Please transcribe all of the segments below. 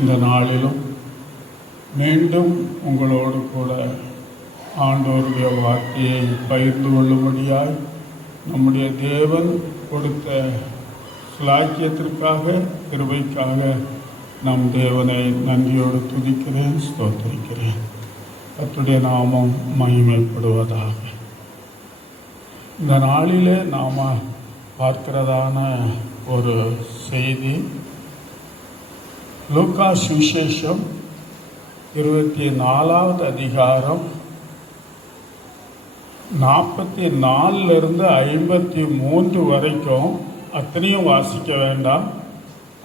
இந்த நாளிலும் மீண்டும் உங்களோடு கூட ஆண்டவருடைய வார்த்தையை பகிர்ந்து கொள்ளும்படியாய் நம்முடைய தேவன் கொடுத்த சிலாக்கியத்திற்காக கிருபைக்காக நம் தேவனை நன்றியோடு துதிக்கிறேன், ஸ்தோத்திரிக்கிறேன். கர்த்தருடைய நாமம் மகிமைப்படுவதாக. இந்த நாளிலே நாம் பார்க்கிறதான ஒரு செய்தி லூக்கா சுவிசேஷம் 24வது அதிகாரம் 44லிருந்து 53 வரைக்கும். அத்தனையும் வாசிக்க வேண்டாம்.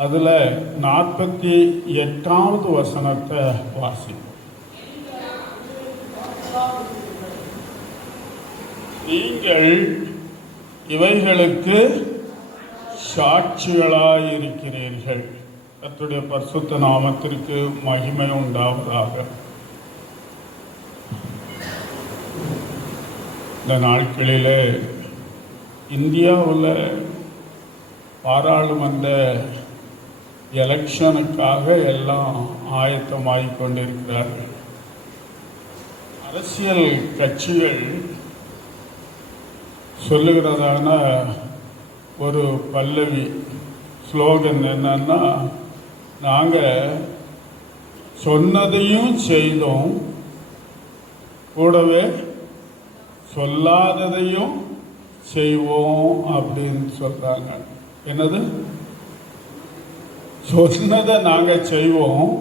அதில் 48வது வசனத்தை வாசிப்போம். நீங்கள் இவைகளுக்கு சாட்சிகளாயிருக்கிறீர்கள். கர்த்தருடைய பரிசுத்த நாமத்திற்கு மகிமை உண்டாவதாக. இந்த நாட்களிலே இந்தியாவில் பாராளுமன்ற எலெக்ஷனுக்காக எல்லாம் ஆயத்தமாகிக் கொண்டிருக்கிறார்கள். அரசியல் கட்சிகள் சொல்லுகிறதான ஒரு பல்லவி ஸ்லோகன் என்னன்னா, நாங்கள் சொன்னதையும் செய்தோம், கூடவே சொல்லாததையும் செய்வோம் அப்படின்னு சொல்றாங்க. என்னது? சொன்னதை நாங்கள் செய்வோம்,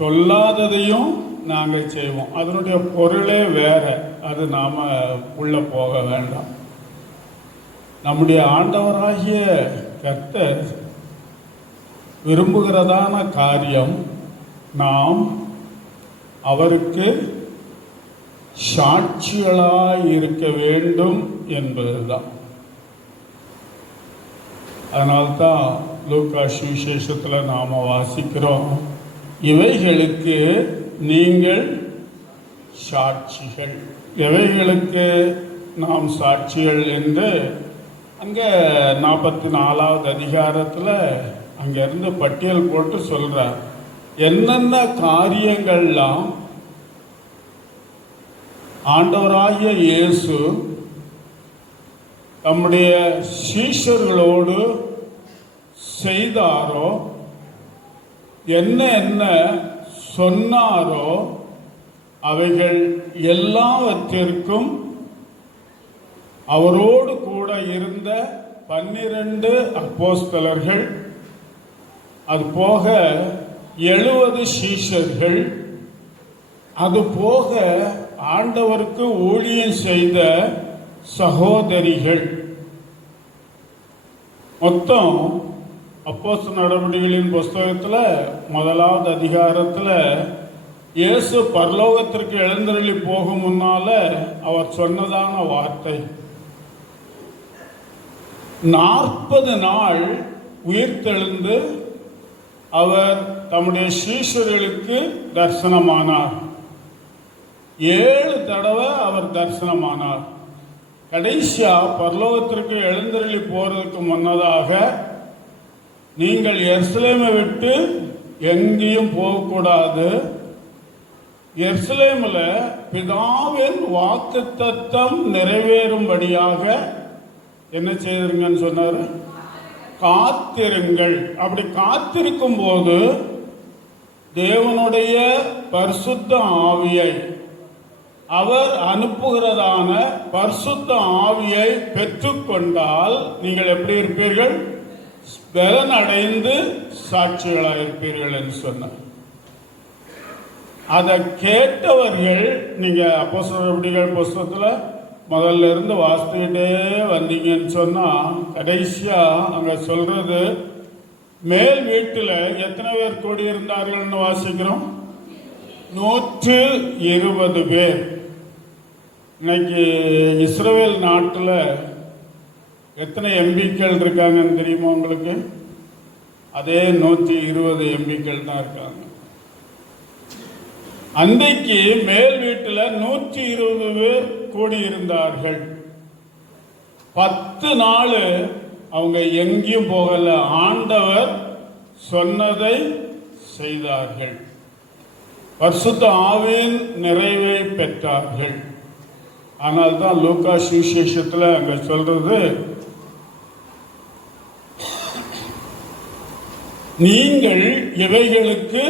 சொல்லாததையும் நாங்கள் செய்வோம். அதனுடைய பொருளே வேற. அது நாம் உள்ள போக வேண்டாம். நம்முடைய ஆண்டவராகிய கர்த்தர் விரும்புகிறதான காரியம் நாம் அவருக்கு சாட்சிகளாய் இருக்க வேண்டும் என்பதுதான். அதனால்தான் லூக்கா சுவிசேஷத்தில் நாம் வாசிக்கிறோம், இவைகளுக்கு நீங்கள் சாட்சிகள். எவைகளுக்கு நாம் சாட்சிகள் என்று அங்கே 44வது அதிகாரத்தில் அங்கேருந்து பட்டியல் போட்டு சொல்கிறார். என்னென்ன காரியங்கள்லாம் ஆண்டவராகிய இயேசு தம்முடைய சீஷர்களோடு செய்தாரோ, என்ன என்ன சொன்னாரோ, அவைகள் எல்லாவற்றிற்கும் அவரோடு கூட இருந்த 12 அப்போஸ்தலர்கள், அது போக 70 சீஷர்கள், அது போக ஆண்டவருக்கு ஊழியம் செய்த சகோதரிகள், மொத்தம் அப்போஸ்தலர் நடவடிக்கைகளின் புஸ்தகத்தில் 1வது அதிகாரத்தில் இயேசு பரலோகத்திற்கு எழுந்தருளி போகும் முன்னால அவர் சொன்னதான வார்த்தை, 40 நாள் உயிர்த்தெழுந்து அவர் தம்முடைய சீஷர்களுக்கு தரிசனமானார். 7 தடவை அவர் தரிசனமானார். கடைசியா பரலோகத்திற்கு எழுந்தருளி போறதுக்கு முன்னதாக, நீங்கள் எருசலேமை விட்டு எங்கேயும் போகக்கூடாது, எருசலேமில் பிதாவின் வாக்குத்தத்தம் நிறைவேறும்படியாக என்ன செய்திருங்கன்னு சொன்னார்? காத்திருங்கள். அப்படி காத்திருக்கும் போது தேவனுடைய பரிசுத்த ஆவியை, அவர் அனுப்புகிறதான பரிசுத்த ஆவியை பெற்றுக்கொண்டால் நீங்கள் எப்படி இருப்பீர்கள்? பலன் அடைந்து சாட்சிகளாக இருப்பீர்கள் என்று சொன்னார். அதை கேட்டவர்கள், நீங்க அப்போஸ்தலர் புஸ்தகத்தில் முதல்ல இருந்து வாசித்துக்கிட்டே வந்தீங்கன்னு சொன்னா, கடைசியா அங்க சொல்றது, மேல் வீட்டில் எத்தனை பேர் கூடியிருந்தார்கள்னு வாசிக்கிறோம்? 120 பேர். இன்னைக்கு இஸ்ரவேல் நாட்டில் எத்தனை எம்பிக்கள் இருக்காங்கன்னு தெரியுமா உங்களுக்கு? அதே 120 எம்பிக்கள் தான் இருக்காங்க. அன்றைக்கு மேல் வீட்டில் 120 பேர் கூடியிருந்தார்கள். 10 நாள் அவங்க எங்கேயும் போகல. ஆண்டவர் சொன்னதை செய்தார்கள். பரிசுத்த ஆவியின் நிறைவை பெற்றார்கள். ஆனால் தான் லூக்கா சுவிசேஷத்தில் அங்க சொல்றது, நீங்கள் இவைகளுக்கு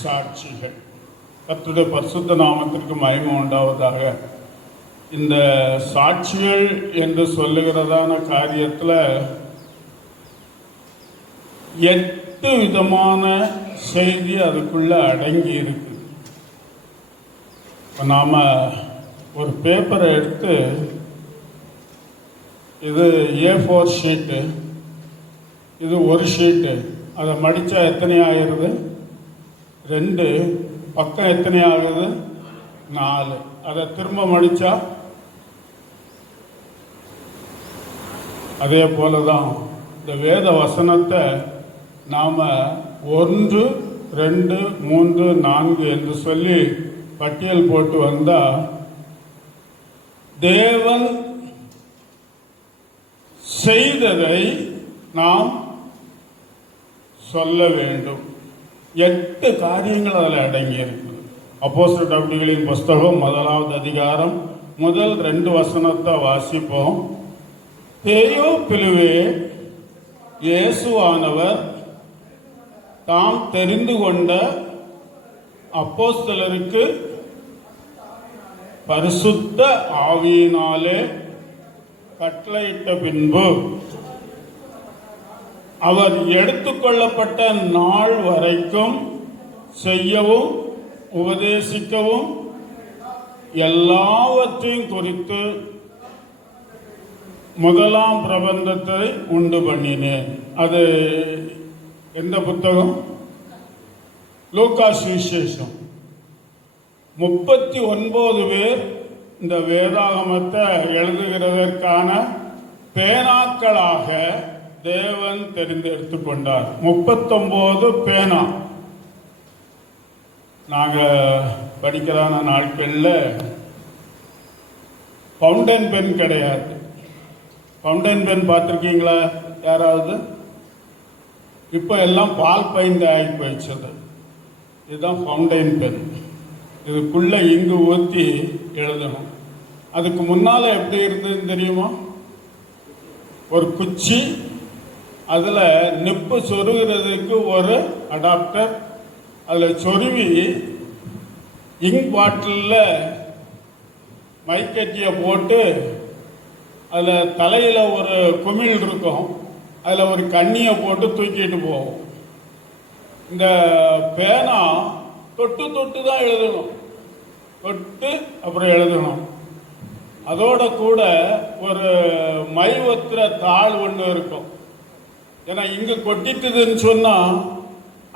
சாட்சிகள். கர்த்தருடைய பரிசுத்த நாமத்திற்கு மகிமை உண்டாவதாக. இந்த சாட்சிகள் என்று சொல்லுகிறதான காரியத்தில் 8 விதமான செய்தி அதுக்குள்ள அடங்கி இருக்கு. நாம ஒரு பேப்பரை எடுத்து, இது A4 ஷீட்டு, இது ஒரு ஷீட்டு, அதை மடித்தா எத்தனை ஆகிறது? 2. பக்கம் எத்தனை ஆகுது? 4. அதை திரும்ப மடித்தா அதே போலதான் இந்த வேத வசனத்தை நாம 1, 2, 3, 4 என்று சொல்லி பட்டியல் போட்டு வந்தா தேவன் செய்ததை நாம் சொல்ல வேண்டும். 8 காரியங்கள் அதில் அடங்கி இருக்குது. அப்போஸ்தலர் நடவடிக்கைகளின் புஸ்தகம் 1வது அதிகாரம் முதல் 2 வசனத்தை வாசிப்போம். தேயோப்பிலுவே, இயேசுவானவர் தாம் தெரிந்து கொண்ட அப்போஸ்தலருக்கு பரிசுத்த ஆவியினாலே கட்டளையிட்ட பின்பு அவர் எடுத்துக்கொள்ளப்பட்ட நாள் வரைக்கும் செய்யவும் உபதேசிக்கவும் எல்லாவற்றையும் குறித்து முதலாம் பிரபந்தத்தை உண்டு பண்ணினேன். அது எந்த புத்தகம்? லூக்கா சுவிசேஷம். 39 பேர் இந்த வேதாகமத்தை எழுதுகிறதற்கான பேனாக்களாக தேவன் தெரிந்தெடுத்து கொண்டார். 39 பேனா. நாங்க படிக்கிறான நாட்கள்ல ஃபவுண்டன் பென் கிடையாது. ஃபவுண்டன் பென் பார்த்துருக்கீங்களா யாராவது? இப்போ எல்லாம் பால் பெயிண்ட் ஆகி போயிடுச்சது. இதுதான் ஃபவுண்டன் பென். இதுக்குள்ள இங்கு ஊற்றி எழுதணும். அதுக்கு முன்னால எப்படி இருந்ததுன்னு தெரியுமா? ஒரு குச்சி, அதுல நிப்பு சொருகிறதுக்கு ஒரு அடாப்டர், அதுல சொருவி இங்க் பாட்டிலில் மைக்கட்டியை போட்டு அதில் தலையில் ஒரு குமிழ் இருக்கும், அதில் ஒரு கண்ணியை போட்டு தூக்கிட்டு போவோம். இந்த பேனா தொட்டு தொட்டு தான் எழுதணும். தொட்டு அப்புறம் எழுதணும். அதோட கூட ஒரு மை ஒத்துற தாள் ஒன்று இருக்கும். ஏன்னா இங்கே கொட்டிட்டுதுன்னு சொன்னால்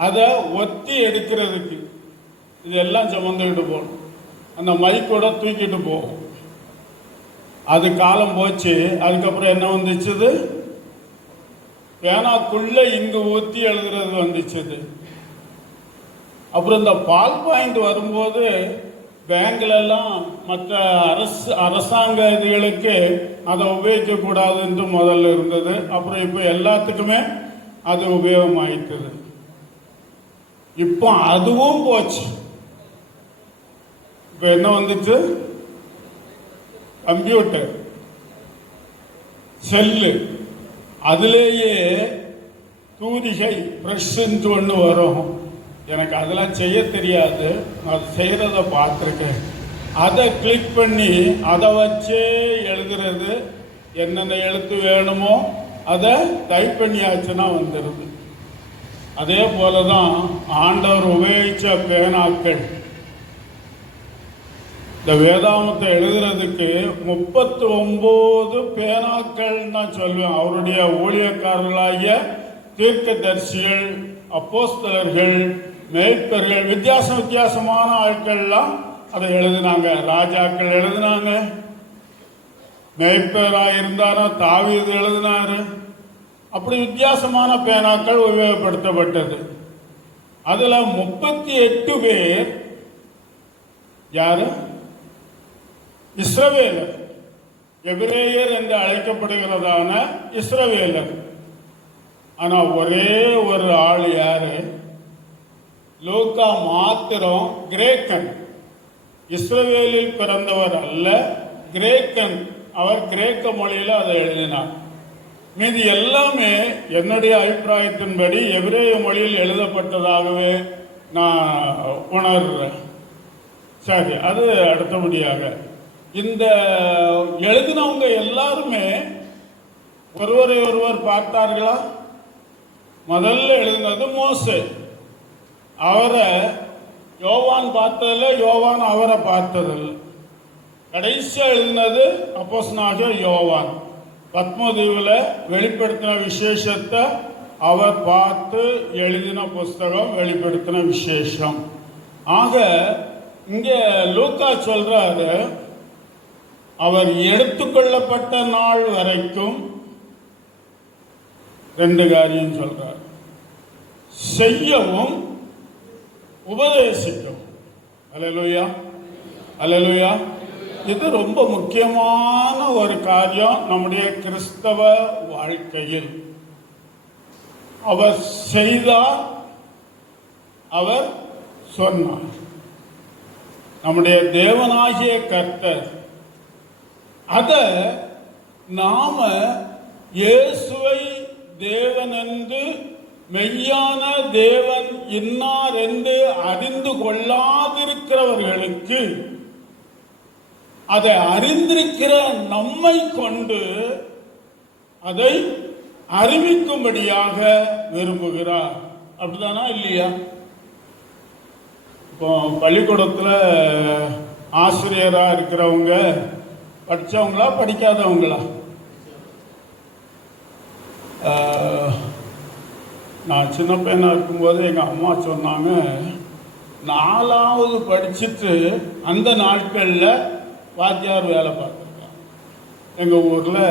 அதை ஒத்தி எடுக்கிறதுக்கு இதெல்லாம் சுமந்துக்கிட்டு போகணும். அந்த மைக்கோட தூக்கிட்டு போகும். அது காலம் போச்சு. அதுக்கப்புறம் என்ன வந்துச்சுது? பேனாக்குள்ள இங்கு ஊற்றி எழுதுறது வந்துச்சுது. அப்புறம் இந்த பால் பாயிண்ட் வரும்போது பேங்க்ல எல்லாம் மற்ற அரசாங்க இதுகளுக்கு அதை உபயோகிக்க கூடாதுன்னு முதல்ல இருந்தது. அப்புறம் இப்போ எல்லாத்துக்குமே அது உபயோகமாயிட்டது. இப்போ அதுவும் போச்சு. இப்போ என்ன வந்துச்சு? Computer, cell. அதுலேயே தூரிகை பிரஷ்ன்னு ஒன்று வரும். எனக்கு அதெல்லாம் செய்ய தெரியாது. நான் செய்கிறத பார்த்துருக்கேன். அதை கிளிக் பண்ணி அதை வச்சே எழுதுறது. என்னென்ன எழுத்து வேணுமோ அதை டைப் பண்ணியாச்சுன்னா வந்துடுது. அதே போல தான் ஆண்டவர் உபயோகித்த பேனாக்கள். இந்த வேதாமத்தை எழுதுறதுக்கு 39 பேனாக்கள் நான் சொல்லுவேன். அவருடைய ஊழியக்காரர்களாகிய தீர்க்கதரிசிகள், அப்போஸ்தலர்கள், மேய்ப்பர்கள், வித்தியாசமான ஆட்கள்லாம் அதை எழுதினாங்க. ராஜாக்கள் எழுதினாங்க. மேய்ப்பராக இருந்தாரோ தாவீது எழுதினாரு. அப்படி வித்தியாசமான பேனாக்கள் உபயோகப்படுத்தப்பட்டது. அதுல 38 பேர் யாரு? இஸ்ரவேலர். எபிரேயர் என்று அழைக்கப்படுகிறதான இஸ்ரவேலர். ஆனா ஒரே ஒரு ஆள் யாரு? லூக்கா மாத்திரம் கிரேக்கன். இஸ்ரவேலில் பிறந்தவர் அல்ல, கிரேக்கன். அவர் கிரேக்க மொழியில அதை எழுதினார். மீதி எல்லாமே என்னுடைய அபிப்பிராயத்தின்படி எபிரேய மொழியில் எழுதப்பட்டதாகவே நான் உணர்றேன். சரி, அது அடுத்தபடியாக இந்த எழுதினவங்க எல்லாருமே ஒருவரை ஒருவர் பார்த்தார்களா? முதல்ல எழுதினது மோசே. அவரை யோவான் பார்த்ததில்லை, யோவான் அவரை பார்த்ததில்லை. கடைசியா எழுதினது அப்போஸ்தலனாகிய யோவான். பத்மதீவில் வெளிப்படுத்தின விசேஷத்தை அவர் பார்த்து எழுதின புஸ்தகம் வெளிப்படுத்தின விசேஷம். ஆக இங்க லூக்கா சொல்றாரு, அவர் எடுத்துக்கொள்ளப்பட்ட நாள் வரைக்கும் ரெண்டு காரியம் சொல்றார்: செய்யவும் உபதேசிக்கவும். அல்லேலூயா, அல்லேலூயா. இது ரொம்ப முக்கியமான ஒரு காரியம் நம்முடைய கிறிஸ்தவ வாழ்க்கையில். அவர் செய்தார், அவர் சொன்னார். நம்முடைய தேவனாகிய கர்த்தர் அத நாம இயேசுவை தேவன் என்று, மெய்யான தேவன் இன்னார் என்று அறிந்து கொள்ளாதிருக்கிறவர்களுக்கு அதை அறிந்திருக்கிற நம்மை கொண்டு அதை அறிவிக்கும்படியாக விரும்புகிறார். அப்படிதானா இல்லையா? இப்போ பள்ளிக்கூடத்தில் ஆசிரியராக இருக்கிறவங்க படித்தவங்களா படிக்காதவங்களா? நான் சின்ன பையனாக இருக்கும்போது எங்கள் அம்மா சொன்னாங்க, 4வது படிச்சுட்டு அந்த நாட்களில் வாத்தியார் வேலை பார்த்துருக்காங்க. எங்கள் ஊரில்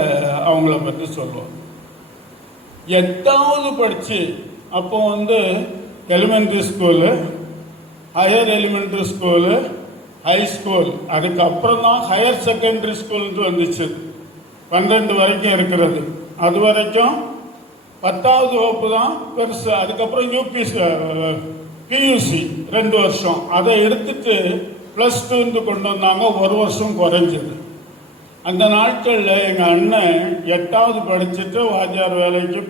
அவங்கள பற்றி சொல்லுவாங்க. 8வது படித்து, அப்போ elementary school, higher elementary school, high school, அதுக்கப்புறம் தான் ஹையர் செகண்டரி ஸ்கூல்னு வந்துச்சு. 12 வரைக்கும் இருக்கிறது. அது வரைக்கும் 10வது வகுப்பு தான் பெருசு. அதுக்கப்புறம் பியூசி 2 வருஷம். அதை எடுத்துட்டு +2 கொண்டு வந்தாங்க. 1 வருஷம் குறைஞ்சது. அந்த நாட்களில் எங்கள் அண்ணன் 8வது படிச்சுட்டு வாத்தியார் வேலைக்கு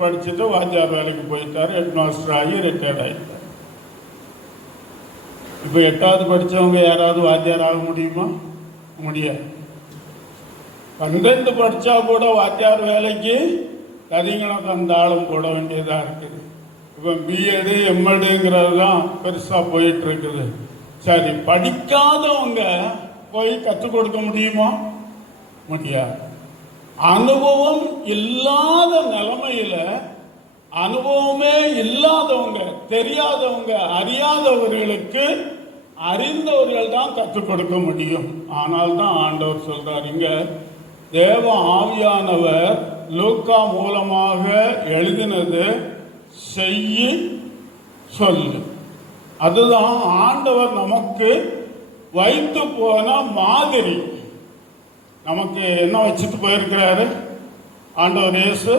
போயிட்டார். ஹெட் மாஸ்டர் ஆகி ரிட்டையர்ட் ஆகிட்டார். இப்போ 8வது படித்தவங்க யாராவது வாத்தியார் ஆக முடியுமா? முடியாது. 12 படித்தா கூட வாத்தியார் வேலைக்கு கதிகணக்கு அந்த ஆளும் போட வேண்டியதாக இருக்குது. இப்போ பிஎடு எம்எடுங்கிறது தான் பெருசாக போயிட்டு இருக்குது. சரி, படிக்காதவங்க போய் கற்றுக் கொடுக்க முடியுமா? முடியாது. அனுபவம் இல்லாத நிலைமையில, அனுபவமே இல்லாதவங்க, தெரியாதவங்க, அறியாதவர்களுக்கு அறிந்தவர்கள் தான் கற்றுக் கொடுக்க முடியும். ஆனால் தான் ஆண்டவர் சொல்றார் இங்க, தேவ ஆவியானவர் லூக்கா மூலமாக எழுதினது செய்யி சொல்லு. அதுதான் ஆண்டவர் நமக்கு வைத்து போன மாதிரி. நமக்கு என்ன வச்சுட்டு போயிருக்கிறாரு ஆண்டவர் இயேசு?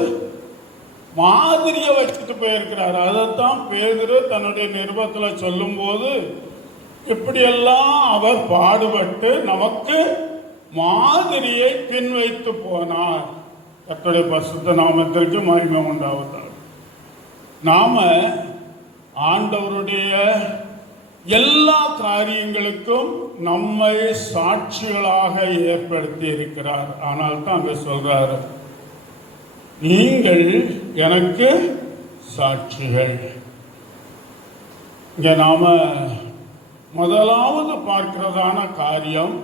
மாதிரியை வச்சுட்டு போயிருக்கிறாரு. அதைத்தான் பேதுரு தன்னுடைய நிருபத்தில் சொல்லும் போது, இப்படியெல்லாம் அவர் பாடுபட்டு நமக்கு மாதிரியை பின் வைத்து போனார். கர்த்தருடைய பரிசுத்த நாமத்திற்கு மகிமை உண்டாவதாக. நாம ஆண்டவருடைய எல்லா காரியங்களுக்கும் நம்மை சாட்சிகளாக ஏற்படுத்தி இருக்கிறார். ஆனால் தான் அங்க சொல்றாரு, நீங்கள் எனக்கு சாட்சிகள். இங்க நாம முதலாவது பார்க்கிறதான காரியம்,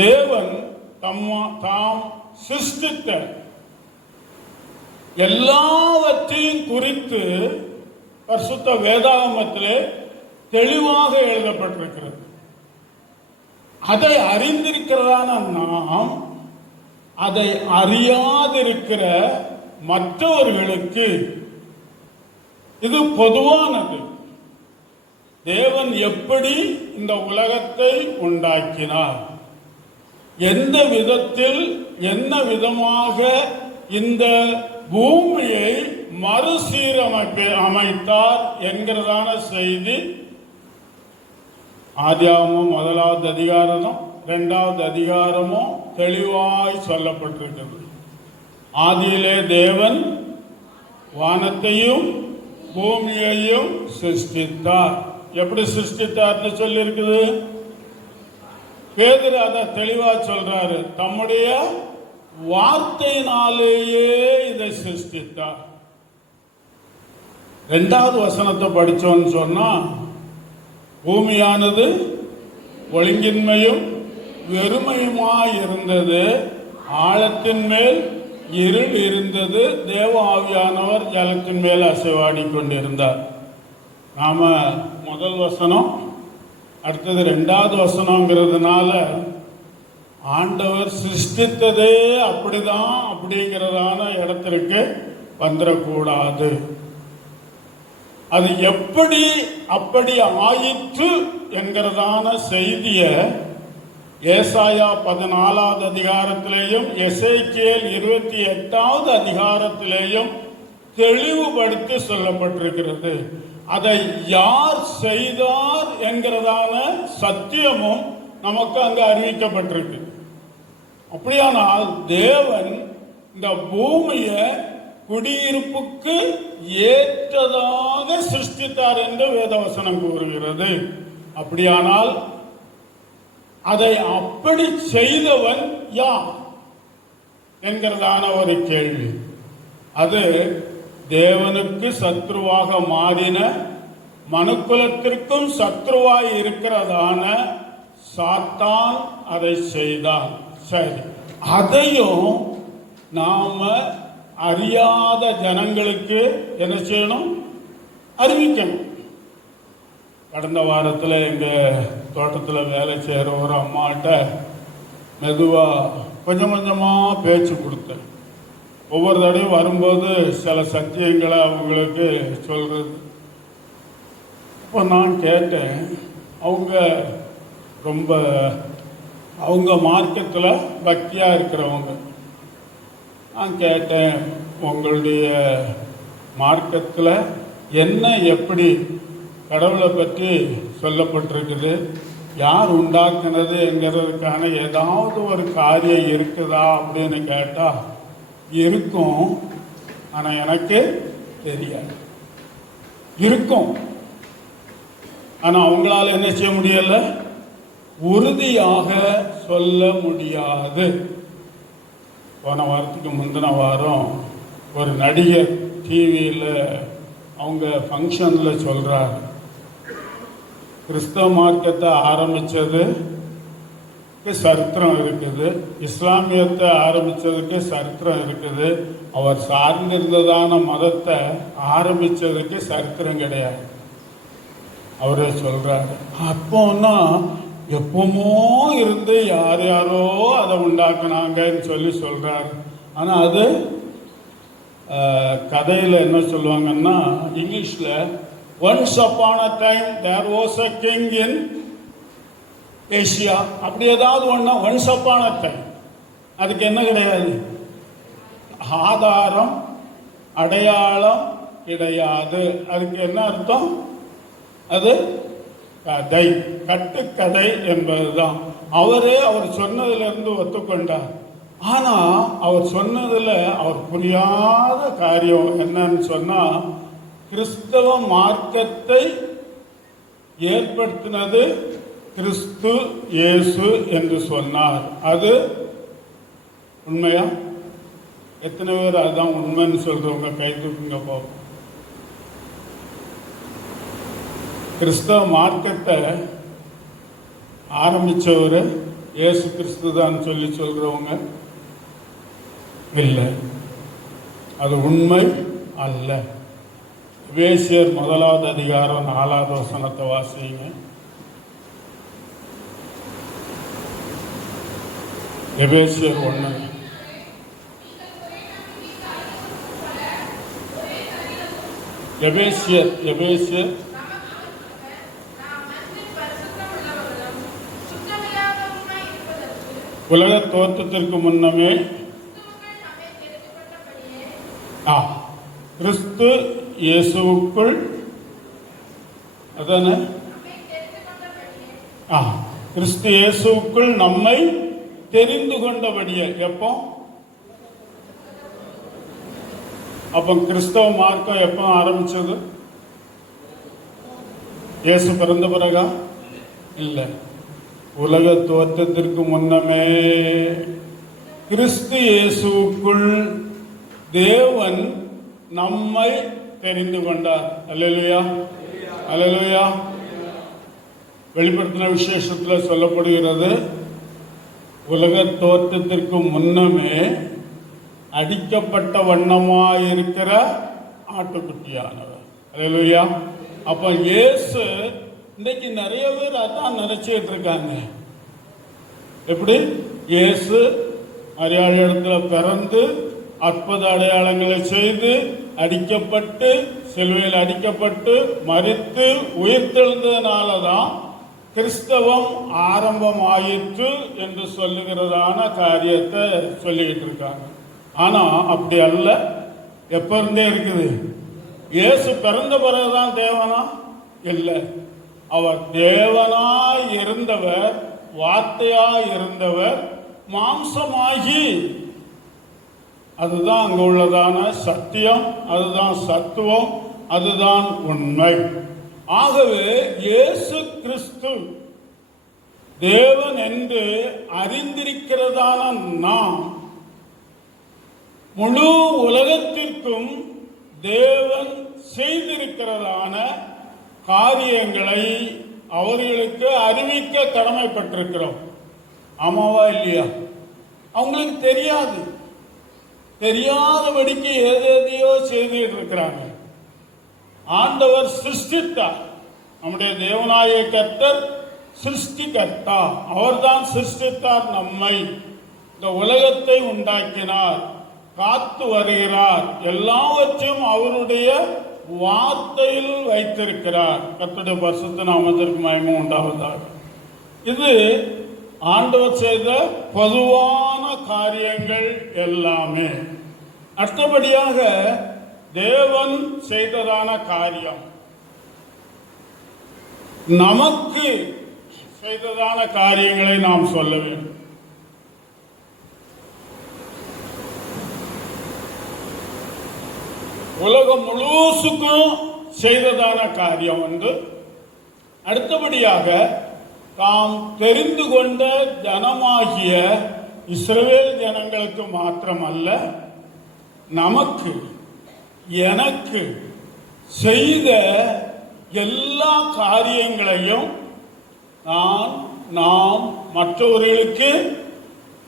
தேவன் தாம் சிருஷ்டித்த எல்லாவற்றையும் குறித்து பரிசுத்த வேதாகமத்திலே தெளிவாக எழுதப்பட்டிருக்கிறது. அதை அறிந்திருக்கிறதான நாம் அதை அறியாதிருக்கிற மற்றவர்களுக்கு இது பொதுவானது. தேவன் எப்படி இந்த உலகத்தை உண்டாக்கினார், எந்த விதத்தில் என்ன விதமாக இந்த பூமியை அமைத்தார் என்கிறதான செய்தி ஆதியாகமம் 1வது அதிகாரமும் 2வது அதிகாரமும் தெளிவாய் சொல்லப்பட்டிருக்கிறது. ஆதியிலே தேவன் வானத்தையும் பூமியையும் சிருஷ்டித்தார். எப்படி சிருஷ்டித்தார்னு சொல்லி இருக்குது. பேதுரு அதை தெளிவா சொல்றாரு. தம்முடைய வார்த்தையினாலேயே இதை சிருஷ்டித்தார். 2வது வசனத்தை படிச்சோன்னு சொன்னா, பூமியானது ஒழுங்கின்மையும் வெறுமையுமாய் இருந்தது, ஆழத்தின் மேல் இருள் இருந்தது, தேவ ஆவியானவர் ஜலத்தின் மேல் அசைவாடி கொண்டிருந்தார். நாம முதல் வசனம் அடுத்தது 2வது வசனங்கிறதுனால ஆண்டவர் சிருஷ்டித்ததே அப்படிதான் அப்படிங்கிறதான இடத்திற்கு வந்துடக்கூடாது. அது எப்படி அப்படி ஆயிற்று என்கிறதான செய்திய ஏசாயா 14வது அதிகாரத்திலேயும் எசேக்கியேல் 28வது அதிகாரத்திலேயும் தெளிவுபடுத்தி சொல்லப்பட்டிருக்கிறது. அதை யார் செய்தார் என்கிறதான சத்தியமும் நமக்கு அங்கு அறிவிக்கப்பட்டிருக்கு. அப்படியானால் தேவன் இந்த பூமியை குடியிருப்புக்கு ஏற்றதாக சிருஷ்டித்தார் என்று வேதவசனம் கூறுகிறது. அப்படியானால் அதை அப்படி செய்தவன் யார் என்கிறதான ஒரு கேள்வி. அது தேவனுக்கு சத்ருவாக மாறின, மனுக்குலத்திற்கும் சத்ருவாய் இருக்கிறதான சாத்தான் அதை செய்தான். சரி, அதையும் நாம அறியாத ஜனங்களுக்கு என்ன செய்யணும்? அறிவிக்கணும். கடந்த வாரத்தில் எங்கள் தோட்டத்தில் வேலை செய்கிற ஒரு அம்மாட்ட மெதுவாக கொஞ்சம் கொஞ்சமாக பேச்சு கொடுத்தேன். ஒவ்வொரு தடையும் வரும்போது சில சத்தியங்களை அவங்களுக்கு சொல்கிறது. இப்போ நான் கேட்டேன், அவங்க மார்க்கத்தில் பக்தியாக இருக்கிறவங்க. நான் கேட்டேன், உங்களுடைய மார்க்கத்தில் என்ன எப்படி கடவுளை பற்றி சொல்லப்பட்டிருக்குது, யார் உண்டாக்குனது என்கிறதுக்கான ஏதாவது ஒரு காரியம் இருக்குதா அப்படின்னு கேட்டால் இருக்கும், ஆனால் எனக்கு தெரியாது. இருக்கும், ஆனால் அவங்களால என்ன செய்ய முடியல, உறுதியாக சொல்ல முடியாது. போன வாரத்துக்கு முந்தின வாரம் ஒரு நடிகர் டிவியில் அவங்க ஃபங்க்ஷனில் சொல்கிறார், கிறிஸ்தவ மார்க்கத்தை ஆரம்பித்ததுக்கு சரித்திரம் இருக்குது, இஸ்லாமியத்தை ஆரம்பித்ததுக்கு சரித்திரம் இருக்குது, அவர் சார்ந்திருந்ததான மதத்தை ஆரம்பித்ததுக்கு சரித்திரம் கிடையாது அவரே சொல்கிறார். அப்போன்னா எப்பவுமோ இருந்து யார் யாரோ அதை உண்டாக்குனாங்கன்னு சொல்லி சொல்கிறார். ஆனால் அது கதையில் என்ன சொல்லுவாங்கன்னா, இங்கிலீஷில் once upon a time there was a king in Asia, அப்படி ஏதாவது ஒன்றா ஒன்ஸ் அப்பான் அ டைம். அதுக்கு என்ன கிடையாது, ஆதாரம் அடையாளம் கிடையாது. அதுக்கு என்ன அர்த்தம்? அது கதை, கட்டுக்கதை என்பதுதான். அவர் சொன்னதிலிருந்து ஒத்துக்கொண்டார். ஆனா அவர் சொன்னதுல அவர் புரியாத காரியம் என்னன்னு சொன்னா, கிறிஸ்தவ மார்க்கத்தை ஏற்படுத்தினது கிறிஸ்து இயேசு என்று சொன்னார். அது உண்மையா? எத்தனை பேர் அதுதான் உண்மைன்னு சொல்றவங்க கை தூக்குங்க போகும். கிறிஸ்தவ மார்க்கத்தை ஆரம்பிச்சவர் இயேசு கிறிஸ்து தான் சொல்லி சொல்றவங்க இல்லை, அது உண்மை அல்ல. எபேசியர் 1வது அதிகாரம் 4வது வசனத்தை வாசிங்க. எபேசியர் 1. எபேசியர் உலக தோற்றத்திற்கு முன்னமே கிறிஸ்து இயேசுவுக்குள் அதான கிறிஸ்து இயேசுவுக்குள் நம்மை தெரிந்து கொண்டபடியே. எப்போ? அப்ப கிறிஸ்தவ மார்க்கம் எப்போ ஆரம்பிச்சது? இயேசு பிறந்த பிறகா? இல்லை, உலக தோற்றத்திற்கு முன்னமே கிறிஸ்து இயேசுவுக்குள் தேவன் நம்மை தெரிந்து கொண்டார். அல்லேலூயா, அல்லேலூயா. வெளிப்படுத்தின விசேஷத்தில் சொல்லப்படுகிறது, உலக தோற்றத்திற்கு முன்னமே அடிக்கப்பட்ட வண்ணமாயிருக்கிற ஆட்டுக்குட்டியானவர். அல்லேலூயா. அப்ப இயேசு இன்னைக்கு நிறைய பேர் அதான் நினைச்சிட்டு இருக்காங்க. எப்படி? இயேசு மரியாதை இடத்துல பிறந்து அற்புத அடையாளங்களை செய்து அடிக்கப்பட்டு சிலுவையில் அடிக்கப்பட்டு மரித்து உயிர்த்தெழுந்ததுனாலதான் கிறிஸ்தவம் ஆரம்பம் ஆயிற்று என்று சொல்லுகிறதான காரியத்தை சொல்லிக்கிட்டு இருக்காங்க. ஆனா அப்படி அல்ல. எப்ப இருந்தே இருக்குது. இயேசு பிறந்த பிறகுதான் தேவனா? இல்லை. அவர் தேவனாய் இருந்தவர், வார்த்தையாய் இருந்தவர், மாம்சமாகி. அதுதான் அங்க உள்ளதான சத்தியம், அதுதான் சத்துவம், அதுதான் உண்மை. ஆகவே இயேசு கிறிஸ்து தேவன் என்று அறிந்திருக்கிறதான நாம் முழு உலகத்திற்கும் தேவன் செய்திருக்கிறதான காரியங்களை அவர்களுக்கு அறிவிக்க கடமைப்பட்டிருக்கிறோம். ஆமாவா இல்லையா? அவங்களுக்கு தெரியாது, தெரியாதபடிக்கு எதையோ செய்துட்டு இருக்கிறாங்க. ஆண்டவர் சிருஷ்டித்தார். நம்முடைய தேவனாய கர்த்தர் சிருஷ்டிகர்த்தா. அவர்தான் சிருஷ்டித்தார். நம்மை இந்த உலகத்தை உண்டாக்கினார், காத்து வருகிறார், எல்லாவற்றையும் அவருடைய வார்த்தையில் வைத்திருக்கிறார். கர்த்தருடைய பரிசுத்த நாமத்திற்கு மகிமை உண்டாவதாக. இது ஆண்டவர் செய்த பொதுவான காரியங்கள் எல்லாமே. அடுத்தபடியாக தேவன் செய்ததான காரியம், நமக்கு செய்ததான காரியங்களை நாம் சொல்ல வேண்டும். உலகம் முழுசுக்கும் செய்ததான காரியம் வந்து, அடுத்தபடியாக தாம் தெரிந்து கொண்ட ஜனமாகிய இஸ்ரவேல் ஜனங்களுக்கு மாத்திரமல்ல, நமக்கு எனக்கு செய்த எல்லா காரியங்களையும் நாம் மற்றவர்களுக்கு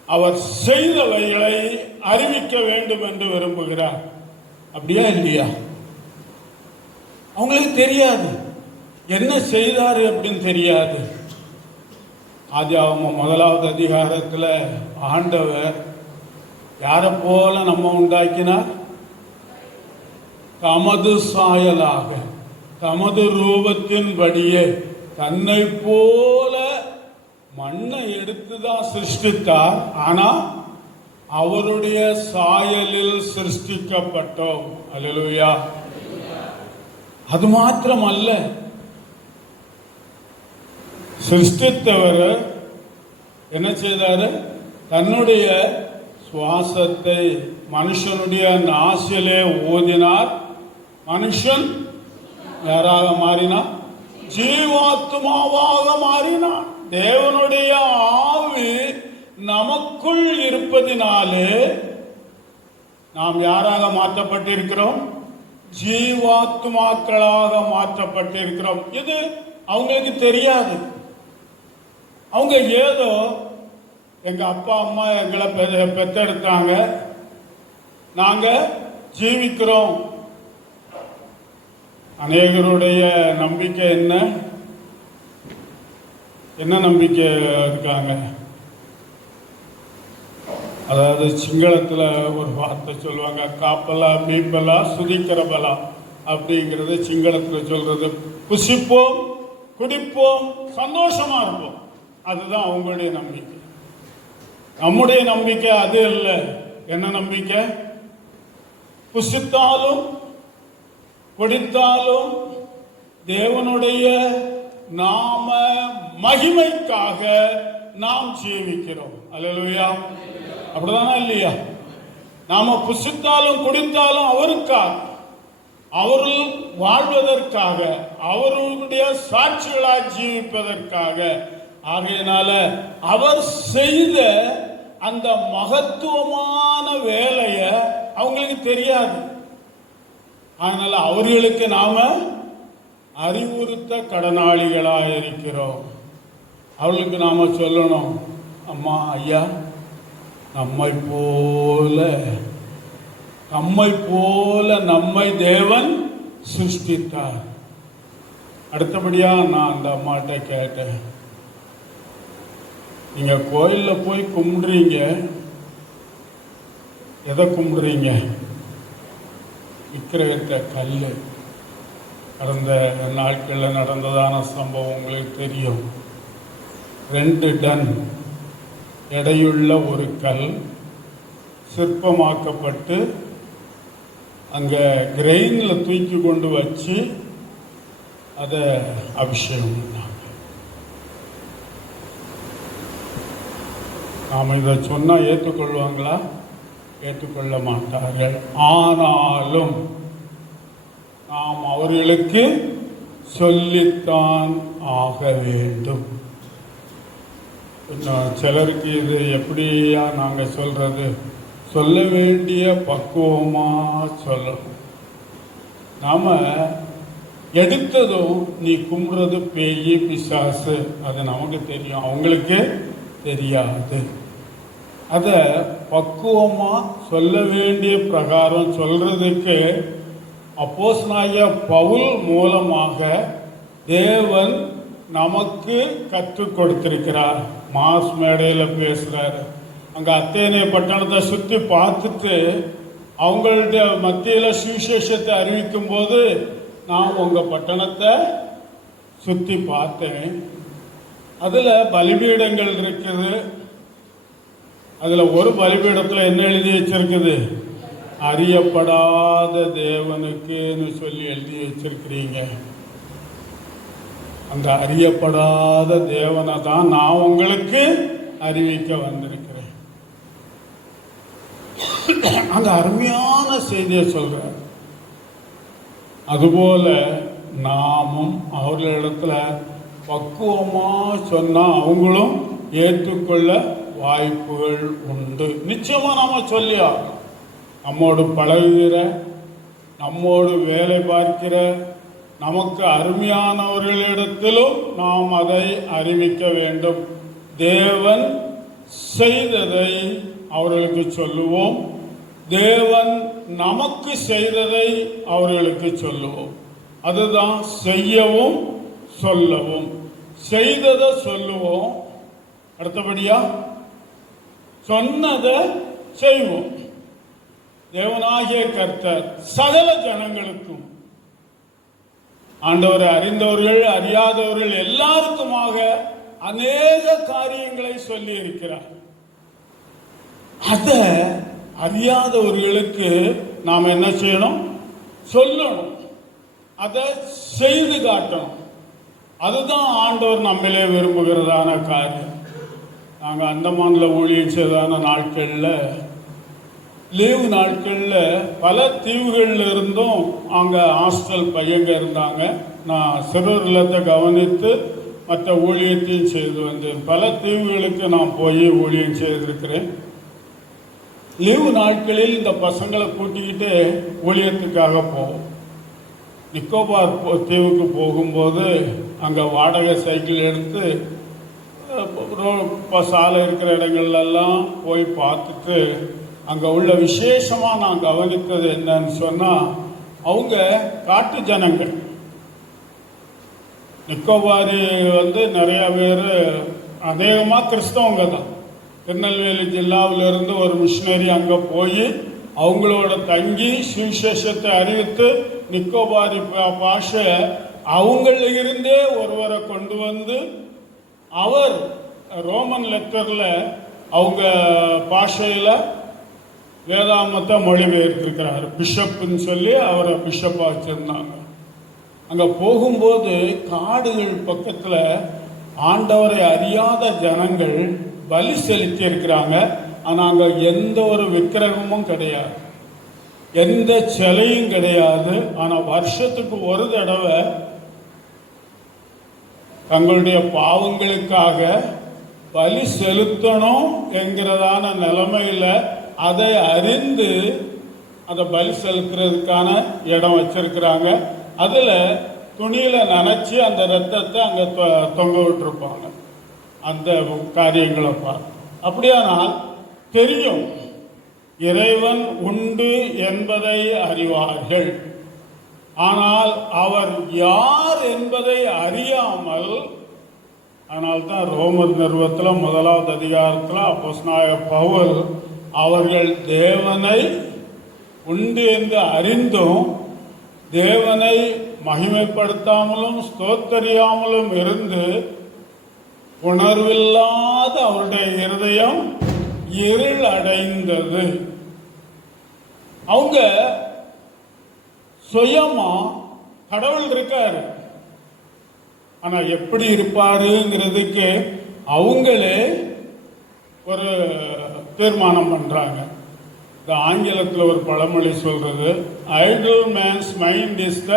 அவர் செய்தவைகளை அறிவிக்க வேண்டும் என்று விரும்புகிறார். அப்படியா இல்லையா? அவங்களுக்கு தெரியாது என்ன செய்தாரு அப்படின்னு தெரியாது. ஆதியாகமம் 1வது அதிகாரத்தில் ஆண்டவர் யாரை போல நம்ம உண்டாக்கினார்? தமது சாயலாக, தமது ரூபத்தின்படியே தன்னை போல மண்ணை எடுத்துதான் சிருஷ்டித்தார். ஆனா அவருடைய சாயலில் சிருஷ்டிக்கப்பட்டோம். அல்லேலூயா. அது மாத்திரமல்ல, சிருஷ்டித்தவர் என்ன செய்தாரு? தன்னுடைய சுவாசத்தை மனுஷனுடைய நாசிலே ஊதினார். மனுஷன் யாராக மாறினார்? ஜீவாத்மாவாக மாறினார். தேவனுடைய ஆவி நமக்குள் இருப்பதினாலே நாம் யாராக மாற்றப்பட்டிருக்கிறோம்? ஜீவாத்மாக்களாக மாற்றப்பட்டிருக்கிறோம். இது அவங்களுக்கு தெரியாது. அவங்க ஏதோ எங்க அப்பா அம்மா எங்களை பெற்றெடுத்தாங்க, நாங்க ஜீவிக்கிறோம். அநேகருடைய நம்பிக்கை என்ன நம்பிக்கை இருக்காங்க? அதாவது சிங்களத்தில் ஒரு வார்த்தை சொல்லுவாங்க, காப்பலா மீப்பலா சுதிக்கிறபலா அப்படிங்கிறது சிங்களத்தில் சொல்றது. புசிப்போம், குடிப்போம், சந்தோஷமா இருப்போம். அதுதான் அவங்களுடைய நம்பிக்கை. நம்முடைய நம்பிக்கை அது இல்லை. என்ன நம்பிக்கை? புசித்தாலும் குடித்தாலும் தேவனுடைய நாம மகிமைக்காக நாம் ஜீவிக்கிறோம். அல்லேலூயா. அப்படிதானா இல்லையா? நாம புசித்தாலும் குடித்தாலும் அவருக்காக, அவர்கள் வாழ்வதற்காக, அவருடைய சாட்சிகளாய் ஜீவிப்பதற்காக. ஆகையினால அவர் செய்த அந்த மகத்துவமான வேலைய அவங்களுக்கு தெரியாது. அதனால அவர்களுக்கு நாம அறிவுறுத்த கடனாளிகளாக இருக்கிறோம். அவர்களுக்கு நாம சொல்லணும், அம்மா ஐயா, நம்மை போல நம்மை தேவன் சிருஷ்டித்தார். அடுத்தபடியா நான் அந்த அம்மாட்ட கேட்டேன், நீங்க கோயில்ல போய் கும்பிடுறீங்க, எதை கும்பிடுறீங்க? விக்கிரகத்தை, கல்லு. கடந்த நாட்களில் நடந்ததான சம்பவம் உங்களுக்கு தெரியும். 2 டன் எடையுள்ள ஒரு கல் சிற்பமாக்கப்பட்டு அங்க கிரெயின்ல தூக்கி கொண்டு வச்சு அதை அபிஷேகம் பண்ணாங்க. நாம் இதை சொன்னா ஏற்றுக்கொள்வாங்களா? ஏற்றுக்கொள்ள மாட்டார்கள். ஆனாலும் நாம் அவர்களுக்கு சொல்லித்தான் ஆக வேண்டும். சிலருக்கு இது எப்படியா நாங்க சொல்றது? சொல்ல வேண்டிய பக்குவமா சொல்லணும். நாம எடுத்ததும் நீ கும்பிடுறது பேய் பிசாசு, அது நமக்கு தெரியும், அவங்களுக்கு தெரியாது. அத பக்குவமா சொல்ல வேண்டிய பிரகாரம் சொல்றதுக்கு அப்போஸ்தலனாகிய பவுல் மூலமாக தேவன் நமக்கு கற்றுக் கொடுத்திருக்கிறார். மாஸ் மேடையில பேசுறாரு. அங்க அத்தேனே பட்டணத்தை சுத்தி பார்த்துட்டு அவங்களுடைய மத்தியில சுவிசேஷத்தை அறிவிக்கும் போது, நான் உங்க பட்டணத்தை சுத்தி பார்த்தேன், அதுல பலிபீடங்கள் இருக்குது. அதுல ஒரு பலிபீடத்துல என்ன எழுதி வச்சிருக்குது? அறியப்படாத தேவனுக்குன்னு சொல்லி எழுதி வச்சிருக்கிறீங்க. அந்த அறியப்படாத தேவனை தான் நான் உங்களுக்கு அறிவிக்க வந்திருக்கிறேன். அந்த அருமையான செய்தியை சொல்றார். அதுபோல நாமும் அவர்களிடத்துல பக்குவமா சொன்னா அவங்களும் ஏற்றுக்கொள்ள வாய்ப்புகள் உண்டு. நிச்சயமா நாம சொல்லியா, நம்மோடு பழகுகிற, நம்மோடு வேலை பார்க்கிற, நமக்கு அருமையானவர்களிடத்திலும் நாம் அதை அறிவிக்க வேண்டும். தேவன் செய்ததை அவர்களுக்கு சொல்லுவோம், தேவன் நமக்கு செய்ததை அவர்களுக்கு சொல்லுவோம். அதுதான் செய்யவும் சொல்லவும். செய்ததை சொல்லுவோம், அடுத்தபடியா சொன்னதை செய்வோம். தேவனாகிய கர்த்தர் சகல ஜனங்களுக்கும், ஆண்டவரை அறிந்தவர்கள் அறியாதவர்கள் எல்லாருக்குமாக அநேக காரியங்களை சொல்லி இருக்கிறார். அத அறியாதவர்களுக்கு நாம் என்ன செய்யணும்? சொல்லணும், அதை செய்து காட்டணும். அதுதான் ஆண்டவர் நம்மளே விரும்புகிறதான காரியம். நாங்கள் அந்தமான்ல ஊழியம் செய்ததான நாட்களில், லீவு நாட்களில் பல தீவுகளில் இருந்தும் அங்கே ஹாஸ்டல் பையங்க இருந்தாங்க. நான் சிறுவர் இல்லத்தை கவனித்து மற்ற ஊழியத்தையும் செய்து வந்தேன். பல தீவுகளுக்கு நான் போய் ஊழியம் செய்திருக்கிறேன். லீவு நாட்களில் இந்த பசங்களை கூட்டிக்கிட்டு ஊழியத்துக்காக போவோம். நிக்கோபார் தீவுக்கு போகும்போது அங்கே வாடகை சைக்கிள் எடுத்து சாலை இருக்கிற இடங்கள்லாம் போய் பார்த்துட்டு, அங்கே உள்ள விசேஷமாக நான் கவனித்தது என்னன்னு சொன்னால், அவங்க காட்டு ஜனங்கள். நிக்கோபாரி நிறைய பேர் அநேகமாக கிறிஸ்தவங்க தான். திருநெல்வேலி ஜில்லாவிலிருந்து ஒரு மிஷினரி அங்கே போய் அவங்களோட தங்கி சுவிசேஷத்தை அறிவித்து நிக்கோபாரி பாஷை அவங்கள இருந்தே ஒருவரை கொண்டு வந்து, அவர் ரோமன் லெட்டர்ல அவங்க பாஷையில் வேதாமத்தை மொழிபெயர்த்திருக்கிறார். பிஷப்புன்னு சொல்லி அவரை பிஷப்பாக வச்சிருந்தாங்க. அங்கே போகும்போது காடுகள் பக்கத்தில் ஆண்டவரை அறியாத ஜனங்கள் பலி செலுத்தி இருக்கிறாங்க. ஆனால் அங்கே எந்த ஒரு விக்கிரகமும் கிடையாது, எந்த சிலையும் கிடையாது. ஆனால் வருஷத்துக்கு ஒரு தடவை தங்களுடைய பாவங்களுக்காக பலி செலுத்தணும் என்கிறதான நிலைமையில அதை அறிந்து அதை பலி செலுத்துறதுக்கான இடம் வச்சிருக்கிறாங்க. அதில் துணியில நனைச்சி அந்த ரத்தத்தை அங்கே தொங்க விட்டுருப்பாங்க. அந்த காரியங்களை பார்த்து அப்படியானால் தெரியும், இறைவன் உண்டு என்பதை அறிவார்கள். ஆனால் அவர் யார் என்பதை அறியாமல், அதனால்தான் ரோமர் நிறுவத்தில் 1வது அதிகாரத்தில் அப்போஸ்தலனாகிய பவுல் அவர்கள் தேவனை உண்டு என்று அறிந்தும் தேவனை மகிமைப்படுத்தாமலும் ஸ்தோத்தரியாமலும் இருந்து உணர்வில்லாத அவருடைய இருதயம் இருள் அடைந்தது. அவங்க சுயமா கடவுள் இருக்காரு, ஆனா எப்படி இருப்பாருங்கிறதுக்கு அவங்களே ஒரு தீர்மானம் பண்றாங்க. இந்த ஆங்கிலத்தில் ஒரு பழமொழி சொல்றது, idle man's mind is the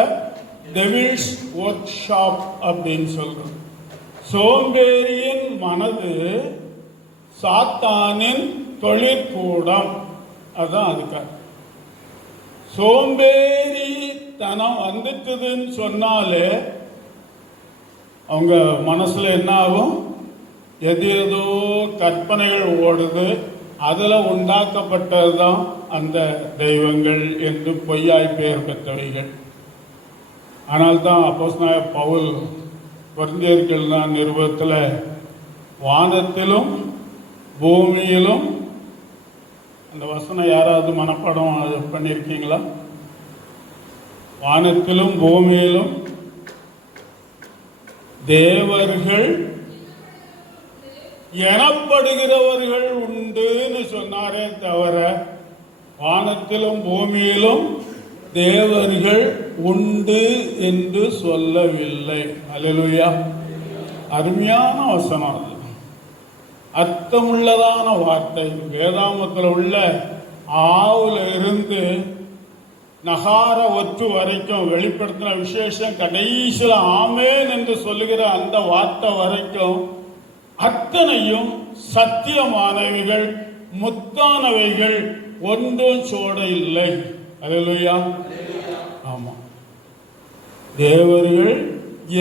devil's workshop அப்படின்னு சொல்றது. சோம்பேறியின் மனது சாத்தானின் தொழிற்கூடம். அதுதான் அதுக்காக. சோம்பேறித்தனம் வந்துட்டுதுன்னு சொன்னாலே அவங்க மனசுல என்ன ஆகும், எது ஏதோ கற்பனைகள் ஓடுது. அதுல உண்டாக்கப்பட்டதுதான் அந்த தெய்வங்கள் என்று பொய்யாய் பெயர் பெற்றவைகள். ஆனால்தான் அப்போஸ்தலனாகிய பவுல் கொரிந்தியர்கள் நிருபத்தில் வானத்திலும் பூமியிலும், அந்த வசனம் யாராவது மனப்பாடம் பண்ணியிருக்கீங்களா? வானத்திலும் பூமியிலும் தேவர்கள் எனப்படுகிறவர்கள் உண்டுன்னு சொன்னாரே தவிர வானத்திலும் பூமியிலும் தேவர்கள் உண்டு என்று சொல்லவில்லை. அல்லேலூயா! அருமையான வசனம், அது அர்த்தமுள்ளதான வார்த்தை. வேதாமத்தில் உள்ள ஆவுல இருந்து நகார ஒற்று வரைக்கும் வெளிப்படுத்தின விசேஷம் கடைசியில் ஆமேன் என்று சொல்லுகிற அந்த வார்த்தை வரைக்கும் அத்தனையும் சத்தியமானவைகள், முத்தானவைகள், ஒன்றும் சோட இல்லை. அல்லேலூயா! ஆமா, தேவர்கள்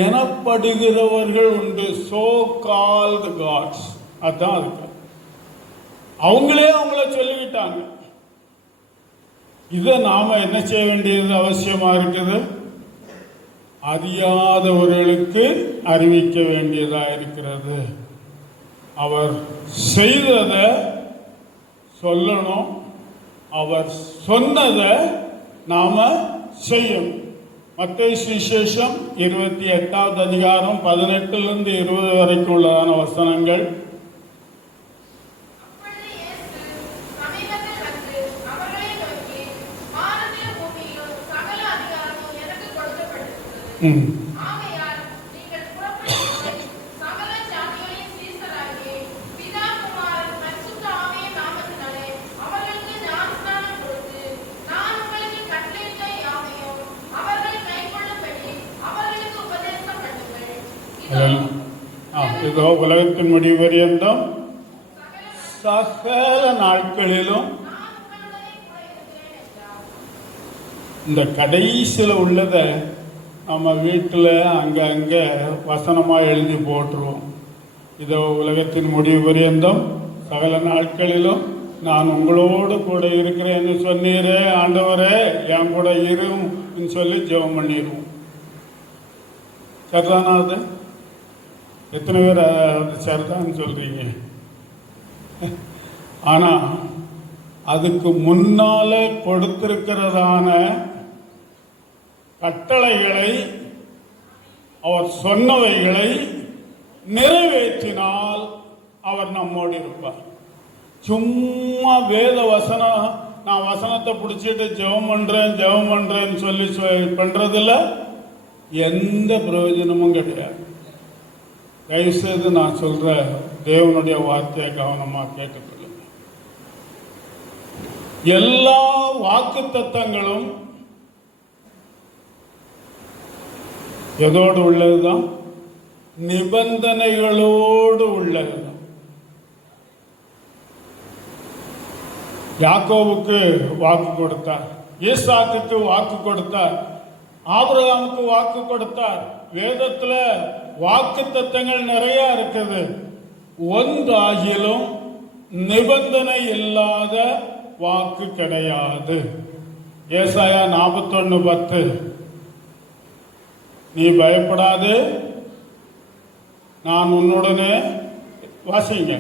எனப்படுகிறவர்கள் உண்டு, சோ கால்டு காட்ஸ். அதான் இருக்கு. அவங்களே அவங்கள சொல்லிக்கிட்டாங்க. இதை நாம என்ன செய்ய வேண்டியது அவசியமா இருக்குது? அறியாதவர்களுக்கு அறிவிக்க வேண்டியதா இருக்கிறது. அவர் செய்ததை சொல்லணும், அவர் சொன்னதை நாம செய்யணும். மத்தேயு சுவிசேஷம் 28வது அதிகாரம் 18 20 வரைக்கும் உள்ளதான வசனங்கள். இதோ உலகத்தின் முடிவு பரியந்தம் சகல நாட்களிலும், இந்த கடைசியில் உள்ளதை நம்ம வீட்டில் அங்க வசனமா எழுதி போட்டுருவோம். இதோ உலகத்தின் முடிவு பரியந்தம் சகல நாட்களிலும் நான் உங்களோடு கூட இருக்கிறேன்னு சொன்னீரே ஆண்டவரே, என் கூட இருன்னு சொல்லி ஜெபம் பண்ணிடுவோம். சரிதானா? அது எத்தனை பேர் சரிதான்னு சொல்றீங்க? ஆனா அதுக்கு முன்னால கொடுத்திருக்கிறதான கட்டளைகளை, அவர் சொன்னவைகளை நிறைவேற்றினால் அவர் நம்மோடு இருப்பார். சும்மா வேத வசனம், நான் வசனத்தை பிடிச்சிட்டு ஜெபம் பண்றேன்னு சொல்லி பண்றதுல எந்த பிரயோஜனமும் கிடையாது. தயவுசெய்து நான் சொல்ற தேவனுடைய வார்த்தையை கவனமா கேட்டுக்கொள்ளுங்க. எல்லா வாக்கு தத்தங்களும் எதோடு உள்ளதுதான்? நிபந்தனைகளோடு உள்ளதுதான். யாக்கோவுக்கு வாக்கு கொடுத்தார், ஈசாக்குக்கு வாக்கு கொடுத்தார், ஆபிரகாமுக்கு வாக்கு கொடுத்தார். வேதத்துல வாக்கு தத்தங்கள் நிறைய இருக்குது. ஒன்றாகிலும் நிபந்தனை இல்லாத வாக்கு கிடையாது. ஏசாயா 41:10, நீ பயப்படாது, நான் உன்னுடனே. வாசிங்க.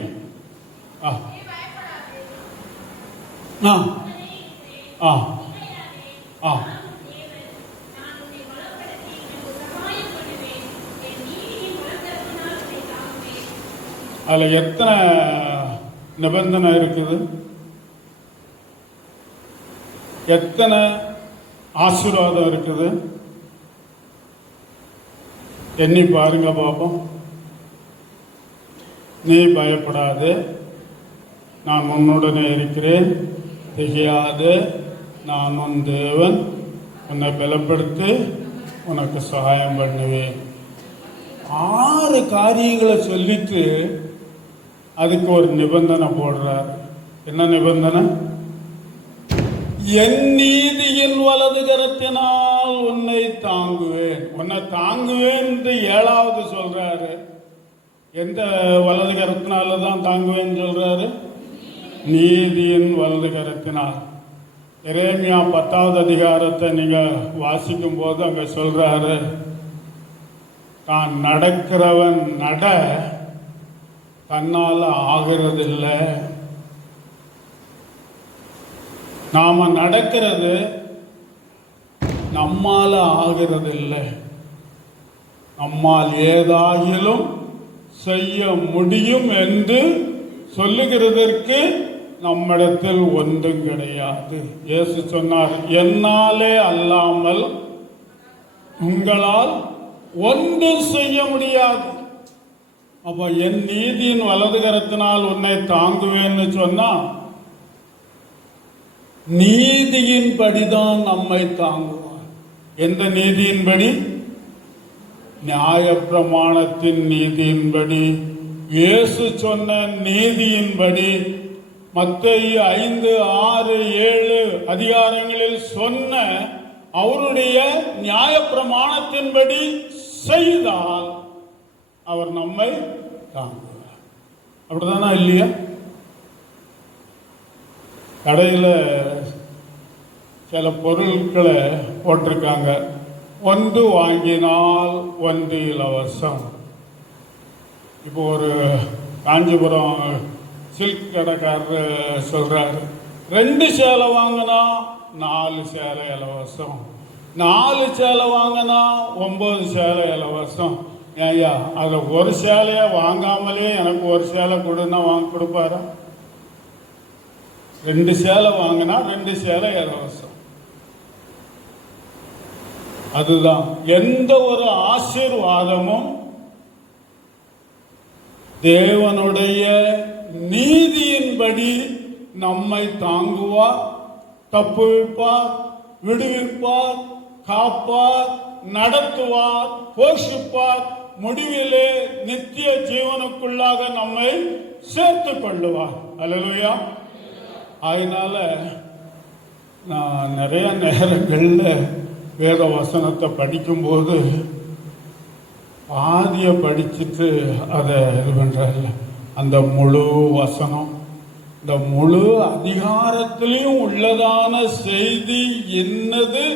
அதுல எத்தனை நிபந்தனை இருக்குது? எத்தனை ஆசீர்வாதம் இருக்குது? எண்ணி பாருங்க பாப்போம். நீ பயப்படாது, நான் உன்னுடனே இருக்கிறேன், திகையாது, நான் உன் தேவன், உன்னை பலப்படுத்தி உனக்கு சகாயம் பண்ணுவேன். 6 காரியங்களை சொல்லிட்டு அதுக்கு ஒரு நிபந்தனை போடுறார். என்ன நிபந்தனை? என் நீதியின் வலது கரத்தினால் உன்னை தாங்குவேன். உன்னை தாங்குவேன் என்று 7வது சொல்றாரு. எந்த வலது கரத்தினால தான் தாங்குவேன்னு சொல்றாரு? நீதியின் வலது கரத்தினால். எரேமியா 10வது அதிகாரத்தை நீங்க வாசிக்கும் போது அங்க சொல்றாரு, தான் நடக்கிறவன் நட தன்னால ஆகிறதில்லை. நாம நடக்கிறது நம்மால ஆகிறதில்லை. நம்மால் ஏதாகிலும் செய்ய முடியும் என்று சொல்லுகிறதற்கு நம்மிடத்தில் ஒன்றும் கிடையாது. இயேசு சொன்னார், என்னாலே அல்லாமல் உங்களால் ஒன்றும் செய்ய முடியாது. அப்ப என் நீதியின் வலது கரத்தினால் உன்னை தாங்குவேன்னு சொன்னா, நீதியின்படிதான் நம்மை தாங்குவார். எந்த நீதியின்படி? நியாயப்பிரமாணத்தின் நீதியின்படி, இயேசு சொன்ன நீதியின்படி, மத்தேயு 5, 6, 7 அதிகாரங்களில் சொன்ன அவருடைய நியாயப்பிரமாணத்தின்படி செய்தால் அவர் நம்மை தாங்குவார். அப்படிதானா இல்லையா? கடையில் சில பொருட்களை போட்டிருக்காங்க, ஒன்று வாங்கினால் ஒன்று இலவசம். இப்போ ஒரு காஞ்சிபுரம் சில்க் கடைக்காரர் சொல்றாரு, 2 சேலை வாங்கினா 4 சேலை இலவசம், 4 சேலை வாங்கினா 9 சேலை இலவசம். ஐயா, அதுல ஒரு சேலைய வாங்காமலே எனக்கு ஒரு சேலை கொடுன்னா வாங்கி கொடுப்பாரா? 2 சேலை வாங்கினா 2 சேலை இலவசம். அதுதான் எந்த ஒரு ஆசீர்வாதமும் தேவனுடைய நீதியின்படி நம்மை தாங்குவார், தப்புவிப்பார், விடுவிப்பார், காப்பார், நடத்துவார், போஷிப்பார், முடிவிலே நித்திய ஜீவனுக்குள்ளாக நம்மை சேர்த்துக் கொள்ளுவார். அல்லேலூயா. அதனால நான் நிறைய நேரங்களில் வேத வசனத்தை படிக்கும்போது பாதிய படிச்சுட்டு அதை இது பண்றதில்ல. அந்த முழு வசனம், இந்த முழு அதிகாரத்திலையும் உள்ளதான செய்தி என்னது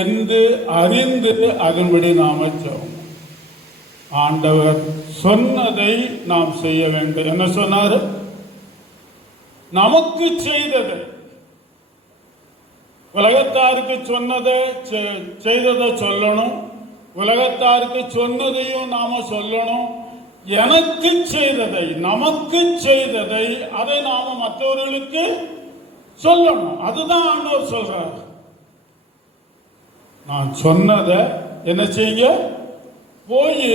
என்று அறிந்து அதன்படி நாம செய்வோம். ஆண்டவர் சொன்னதை நாம் செய்ய வேண்டும். என்ன சொன்னாரு? நமக்கு செய்தது, உலகத்தாருக்கு சொன்னதை செய்ததை சொல்லணும், உலகத்தாருக்கு சொன்னதையும் நாம சொல்லணும். எனக்கு செய்ததை, நமக்கு செய்ததை, அதை நாம மற்றவர்களுக்கு சொல்லணும். அதுதான் ஆண்டவர் சொல்றார். நான் சொன்னதை என்ன செய்ய, போய்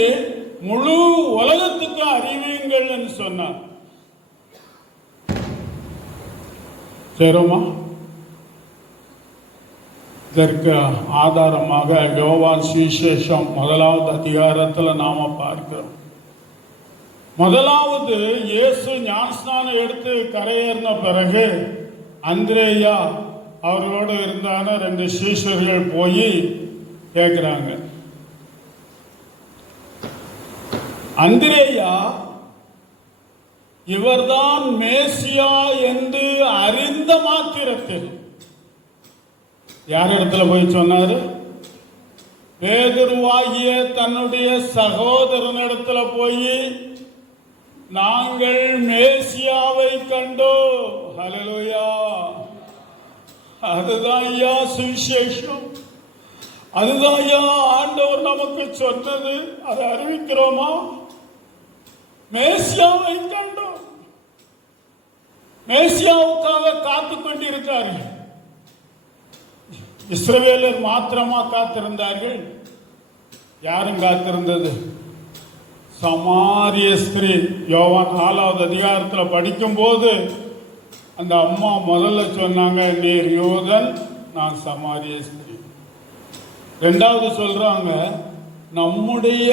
முழு உலகத்துக்கு அறிவியுங்கள் சொன்னார். சரிமா? இதற்கு ஆதாரமாக யோவான் சுவிசேஷம் 1வது அதிகாரத்தில் நாம பார்க்கிறோம். முதலாவது இயேசு ஞானஸ்நானம் எடுத்து கரையேறின பிறகு அந்திரேயா அவர்களோடு இருந்தான 2 சீஷர்கள் போய் கேட்கிறாங்க. அந்திரேயா இவர்தான் மேசியா என்று அறிந்த மாத்திரத்தில் யார் இடத்துல போய் சொன்னாரு? பேதுருவாகிய தன்னுடைய சகோதரனிடத்துல போய் நாங்கள் மேசியாவை கண்டோம். ஹல்லேலூயா! அதுதான் ஐயா சுவிசேஷம். அதுதான் ஐயா ஆண்டவர் நமக்கு சொன்னது. அதை அறிவிக்கிறோமா? மேசியாவை கண்டோம். மேசியாவுக்காக காத்து கொண்டிருந்தார்கள். இஸ்ரவேலர் மாத்திரமா காத்திருந்தார்கள்? யாரும் காத்திருந்தது? சமாரிய ஸ்திரீ. யோவான் 4வது அதிகாரத்தில் படிக்கும் போது அந்த அம்மா முதல்ல சொன்னாங்க, நீர் யூதன், நான் சமாரிய ஸ்திரீ. 2வது சொல்றாங்க, நம்முடைய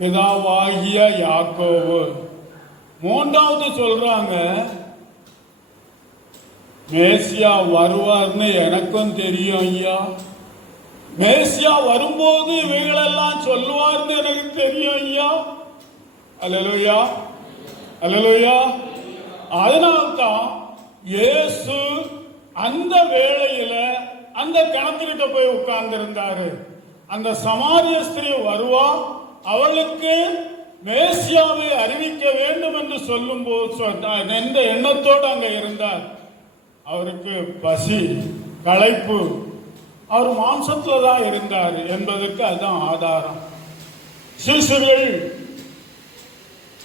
பிதாவாகிய யாக்கோபு. 3வது சொல்றாங்க, மேசியா வருவார்னு எனக்கும் தெரியும் ஐயா. மேசியா வரும்போது இவைகளெல்லாம் சொல்லுவார்னு எனக்கு தெரியும் ஐயா. அல்லேலூயா, அல்லேலூயா. அதனால்தான் இயேசு அந்த வேளையில அந்த கிணத்துக்கிட்ட போய் உட்கார்ந்து இருந்தாரு. அந்த சமாரிய ஸ்திரீ வருவா, அவளுக்கு மேசியாவை அறிவிக்க வேண்டும் என்று சொல்லும் போது எந்த எண்ணத்தோடு அங்க இருந்தார். அவருக்கு பசி, களைப்பு, அவர் மாம்சத்துல தான் இருந்தார் என்பதற்கு அதுதான் ஆதாரம். சிசுகள்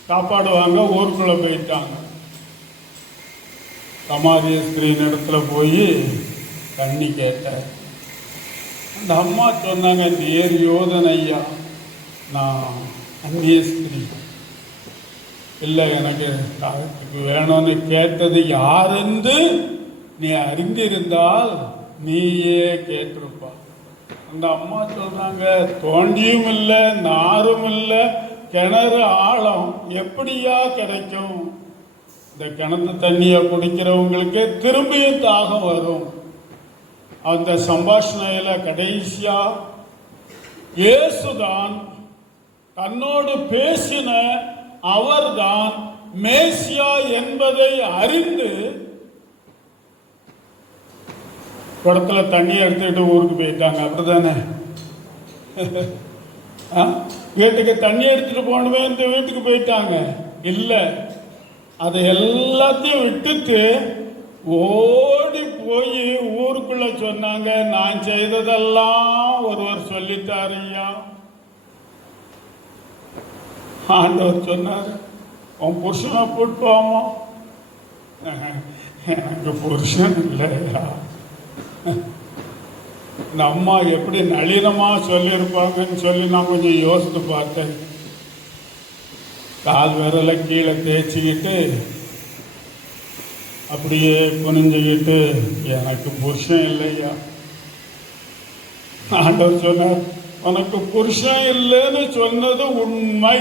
சாப்பாடுவாங்க, ஊருக்குள்ள போயிட்டாங்க. சமாரிய ஸ்திரீன் இடத்துல போய் தண்ணி கேட்டார். அந்த அம்மா சொன்னாங்க, நேர் யோதன் ஐயா, நான் அந்நிய ஸ்திரீ இல்லை, எனக்கு தாகத்துக்கு வேணும்னு கேட்டது யாரென்று நீ அறிந்திருந்தால் நீயே கேட்டிருப்பா. அந்த அம்மா சொல்றாங்க, தோண்டியும் இல்லை, நாரும் இல்லை, கிணறு ஆழம், எப்படியா கிடைக்கும்? இந்த கிணத்து தண்ணியை குடிக்கிறவங்களுக்கு திரும்பியும் தாகம் வரும். அந்த சம்பாஷணையில கடைசியா இயேசுதான் தன்னோடு பேசின அவர்தான் மேசியா என்பதை அறிந்து குடத்துல தண்ணி எடுத்துக்கிட்டு ஊருக்கு போயிட்டாங்க. அப்படிதானே? வீட்டுக்கு தண்ணி எடுத்துட்டு போகணுமே இந்த வீட்டுக்கு போயிட்டாங்க. இல்ல, அதை எல்லாத்தையும் விட்டுட்டு ஓடி போய் ஊருக்குள்ள சொன்னாங்க, நான் செய்ததெல்லாம் ஒருவர் சொல்லிட்டாரு ஐயா. ஆண்டவர் சொன்னார், உன் புருஷனை போட்டுவாமா? எனக்கு புருஷன் இல்லையா? இந்த அம்மா எப்படி நளினமா சொல்லியிருப்பாங்கன்னு சொல்லி நான் கொஞ்சம் யோசித்து பார்த்தேன். கால் விரலை கீழே தேய்ச்சிக்கிட்டு அப்படியே குனிஞ்சுக்கிட்டு, எனக்கு புருஷன் இல்லையா? ஆண்டவர் சொன்னார், உனக்கு புருஷன் இல்லைன்னு சொன்னது உண்மை.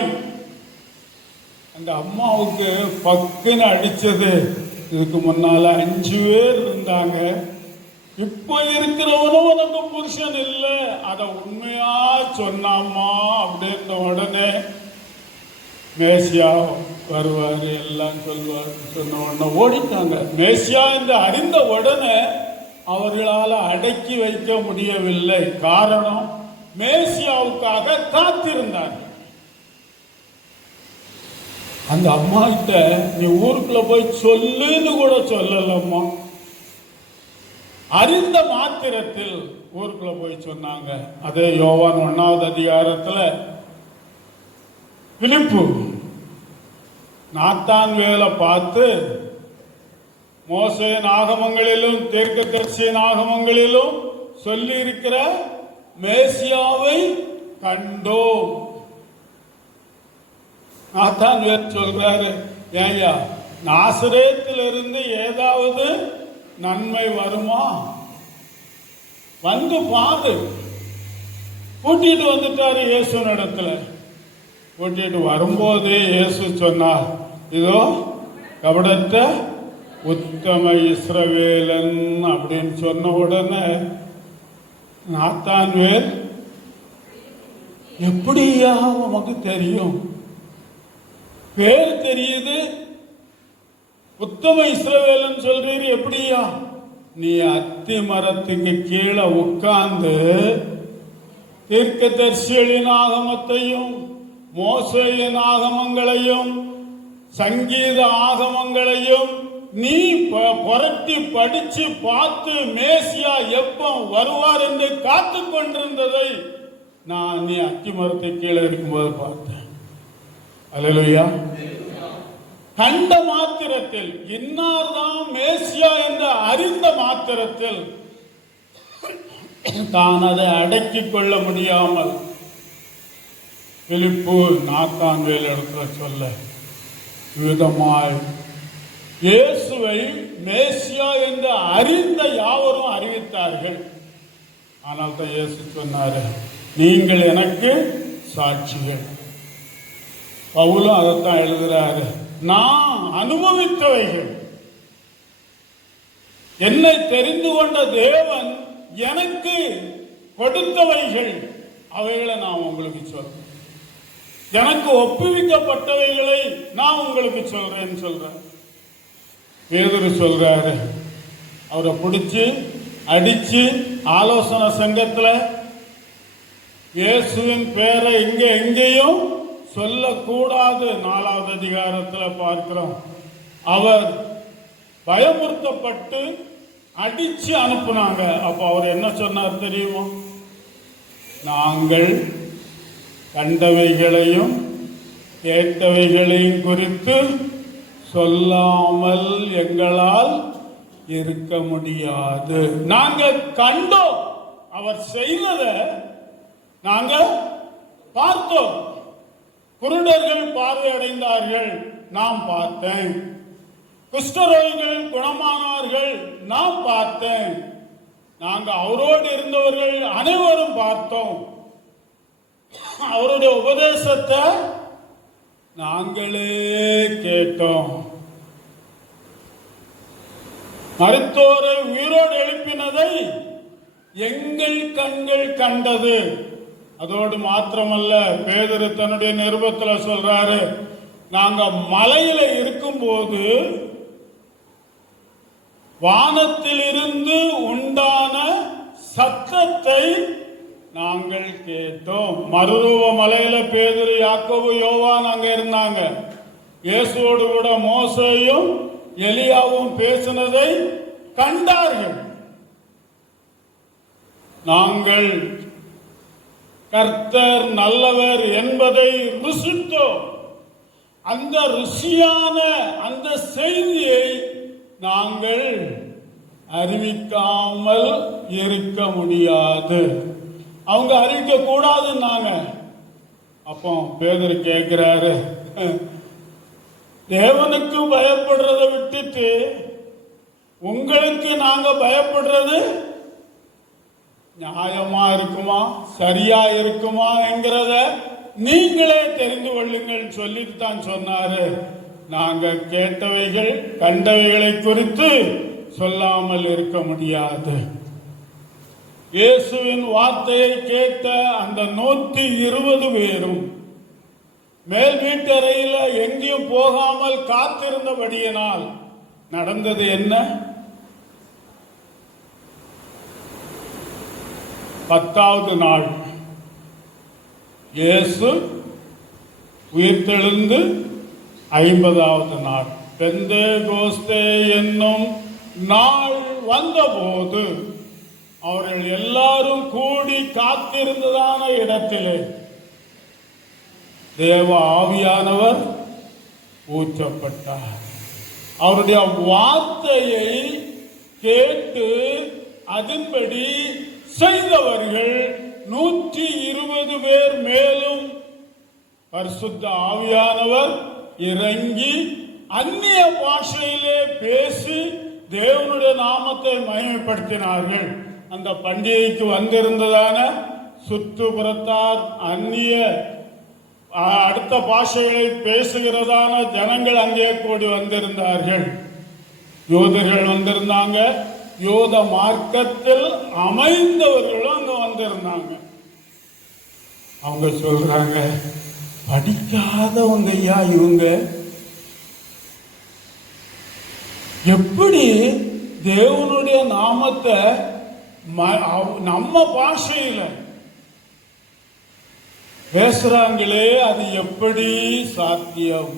அந்த அம்மாவுக்கு பக்குன்னு அடிச்சது. இதுக்கு முன்னால 5 பேர் இருந்தாங்க. இப்ப இருக்கிறவனும் உனக்கு புருஷன் இல்லை, அத உண்மையா சொன்னாமா அப்படின்ற உடனே மேசியா வருவாரு, எல்லாம் சொல்லுவாரு சொன்ன உடனே ஓடிட்டாங்க. மேசியா என்று அறிந்த உடனே அவர்களால் அடக்கி வைக்க முடியவில்லை. காரணம், மேசியாவுக்காக காத்திருந்தார். அந்த அம்மா கிட்ட நீ ஊருக்குள்ள போய் சொல்லுன்னு கூட சொல்லலம்மா. அறிந்த மாத்திரத்தில் ஊருக்குள்ள போய் சொன்னாங்க. அதே யோவான் 1வது அதிகாரத்துல பிலிப்பு நாத்தான்வேலை பார்த்து மோசேயின் ஆகமங்களிலும் தீர்க்கதரிசியின் ஆகமங்களிலும் சொல்லி இருக்கிற மேசியாவை கண்டோம். நாத்தான்வேல் சொல்றாரு, ஏய்யா நாசரேத்திலிருந்து ஏதாவது நன்மை வருமா? வந்து பாரு. கூட்டிட்டு வந்துட்டாரு இயேசுனிடத்துல. கூட்டிட்டு வரும்போது இயேசு சொன்னார், இதோ கபடற்ற உத்தம இஸ்ரவேலன் அப்படின்னு சொன்ன உடனே நாத்தான்வேல், எப்படியா உமக்கு தெரியும்? பேர் தெரியுது, உத்தம இஸ்ரவேலன் சொல்றீரு, எப்படியா? நீ அத்தி மரத்துக்கு கீழே உட்கார்ந்து தீர்க்கதரிசிகளின் ஆகமத்தையும் மோசேயின் ஆகமங்களையும் சங்கீத ஆகமங்களையும் நீ புரட்டி படிச்சு பார்த்து மேசியா எப்போ வருவார் என்று காத்து கொண்டிருந்ததை நான் நீ அத்தி மரத்தை கீழே இருக்கும்போது பார்த்தேன். அல்லேலூயா. கண்ட மாத்திரத்தில், இன்னார்தான் மேசியா என்று அறிந்த மாத்திரத்தில் தான் அதை அடக்கிக் கொள்ள முடியாமல் பிலிப்பு நாத்தான்வேல் இடத்துல சொல்ல விதமாய் இயேசுவை மேசியா என்று அறிந்த யாவரும் அறிவித்தார்கள். ஆனால் தான் இயேசு சொன்னாரு, நீங்கள் எனக்கு சாட்சிகள். பவுலும் அதைத்தான் எழுதுறாரு, நான் அனுபவித்தவைகள், என்னை தெரிந்து கொண்ட தேவன் எனக்கு கொடுத்தவைகள், அவைகளை நான் உங்களுக்கு சொல்றேன். எனக்கு ஒப்புவிக்கப்பட்டவைகளை நான் உங்களுக்கு சொல்றேன்னு சொல்றேன். பேதுரு சொல்றாரு, அவரை பிடிச்சு அடிச்சு ஆலோசனை சங்கத்துல இயேசுவின் பேரை எங்கேயும் சொல்லக்கூடாது 4வது அதிகாரத்தில் பார்க்கிறோம். அவர் பயமுறுத்தப்பட்டு அடிச்சு அனுப்புனாங்க. அப்ப அவர் என்ன சொன்னார் தெரியுமா? நாங்கள் கண்டவைகளையும் கேட்டவைகளையும் குறித்து சொல்லாமல் எங்களால் இருக்க முடியாது. நாங்கள் கண்டோம், அவர் செய்ததை நாங்கள் பார்த்தோம். குருடர்கள் பார்வை அடைந்தார்கள், நாம் பார்த்தேன். குஷ்டரோகிகள் குணமானார்கள், நாம் பார்த்தேன். நாங்கள் அவரோடு இருந்தவர்கள் அனைவரும் பார்த்தோம். அவருடைய உபதேசத்தை நாங்களே கேட்டோம். மருத்துவரை உயிரோடு எழுப்பினதை எங்கள் கண்கள் கண்டது. அதோடு மாத்திரமல்ல, பேதுரு தன்னுடைய நிருபத்தில் சொல்றாரு, நாங்க மலையில இருக்கும்போது வானத்திலிருந்து உண்டான சத்தத்தை நாங்கள் கேட்டோம். மறுரூப மலையில பேதுரு, யாக்கோபு, யோவான் அங்க இருந்தாங்க. இயேசுவோடு கூட மோசேயும் எலியாவும் பேசினதை கண்டார்கள். நாங்கள் கர்த்தர் நல்லவர் என்பதை ருசித்தோம். அந்த ருசியான அந்த செய்தியை நாங்கள் அறிவிக்காமல் இருக்க முடியாது. அவங்க அறிவிக்க கூடாதுன்னாங்க. அப்போ பேதுரு கேட்கிறாரு, தேவனுக்கு பயப்படுறதை விட்டுட்டு உங்களுக்கு நாங்க பயப்படுறது நியாயமா இருக்குமா, சரியா இருக்குமா என்கிறத நீங்களே தெரிந்து கொள்ளுங்கள் சொல்லிட்டு தான் சொன்னாரு. நாங்க கேட்டவைகள் கண்டவைகளை குறித்து சொல்லாமல் இருக்க முடியாது. இயேசுவின் வார்த்தையை கேட்ட அந்த 120 பேரும் மேல் வீட்டறையில எங்கேயும் போகாமல் காத்திருந்தபடியினால் நடந்தது என்ன? 10வது நாள் இயேசு உயிர்த்தெழுந்து 50வது நாள் பெந்தேகோஸ்தே என்னும் நாள் வந்தபோது அவர்கள் எல்லாரும் கூடி காத்திருந்ததான இடத்திலே தேவ ஆவியானவர் ஊற்றப்பட்டார். அவருடைய வார்த்தையை கேட்டு அதன்படி செய்தவர்கள் 120 பேர் மேலும் பரிசுத்த ஆவியானவர் இறங்கி அந்நிய பாஷையிலே பேசி தேவனுடைய நாமத்தை மகிமைப்படுத்தினார்கள். அந்த பண்டிகைக்கு வந்திருந்ததான சுற்றுப்புறத்தார் அந்நிய அடுத்த பாஷைகளை பேசுகிறதான ஜனங்கள் அங்கே கூடி வந்திருந்தார்கள். யூதர்கள் வந்திருந்தாங்க, யூத மார்க்கத்தில் அமைந்தவர்களும் அங்க வந்திருந்தாங்க. அவங்க சொல்றாங்க, படிக்காதவங்க ஐயா இவங்க, எப்படி தேவனுடைய நாமத்தை நம்ம பாஷையில பேசுறாங்களே, அது எப்படி சாத்தியம்?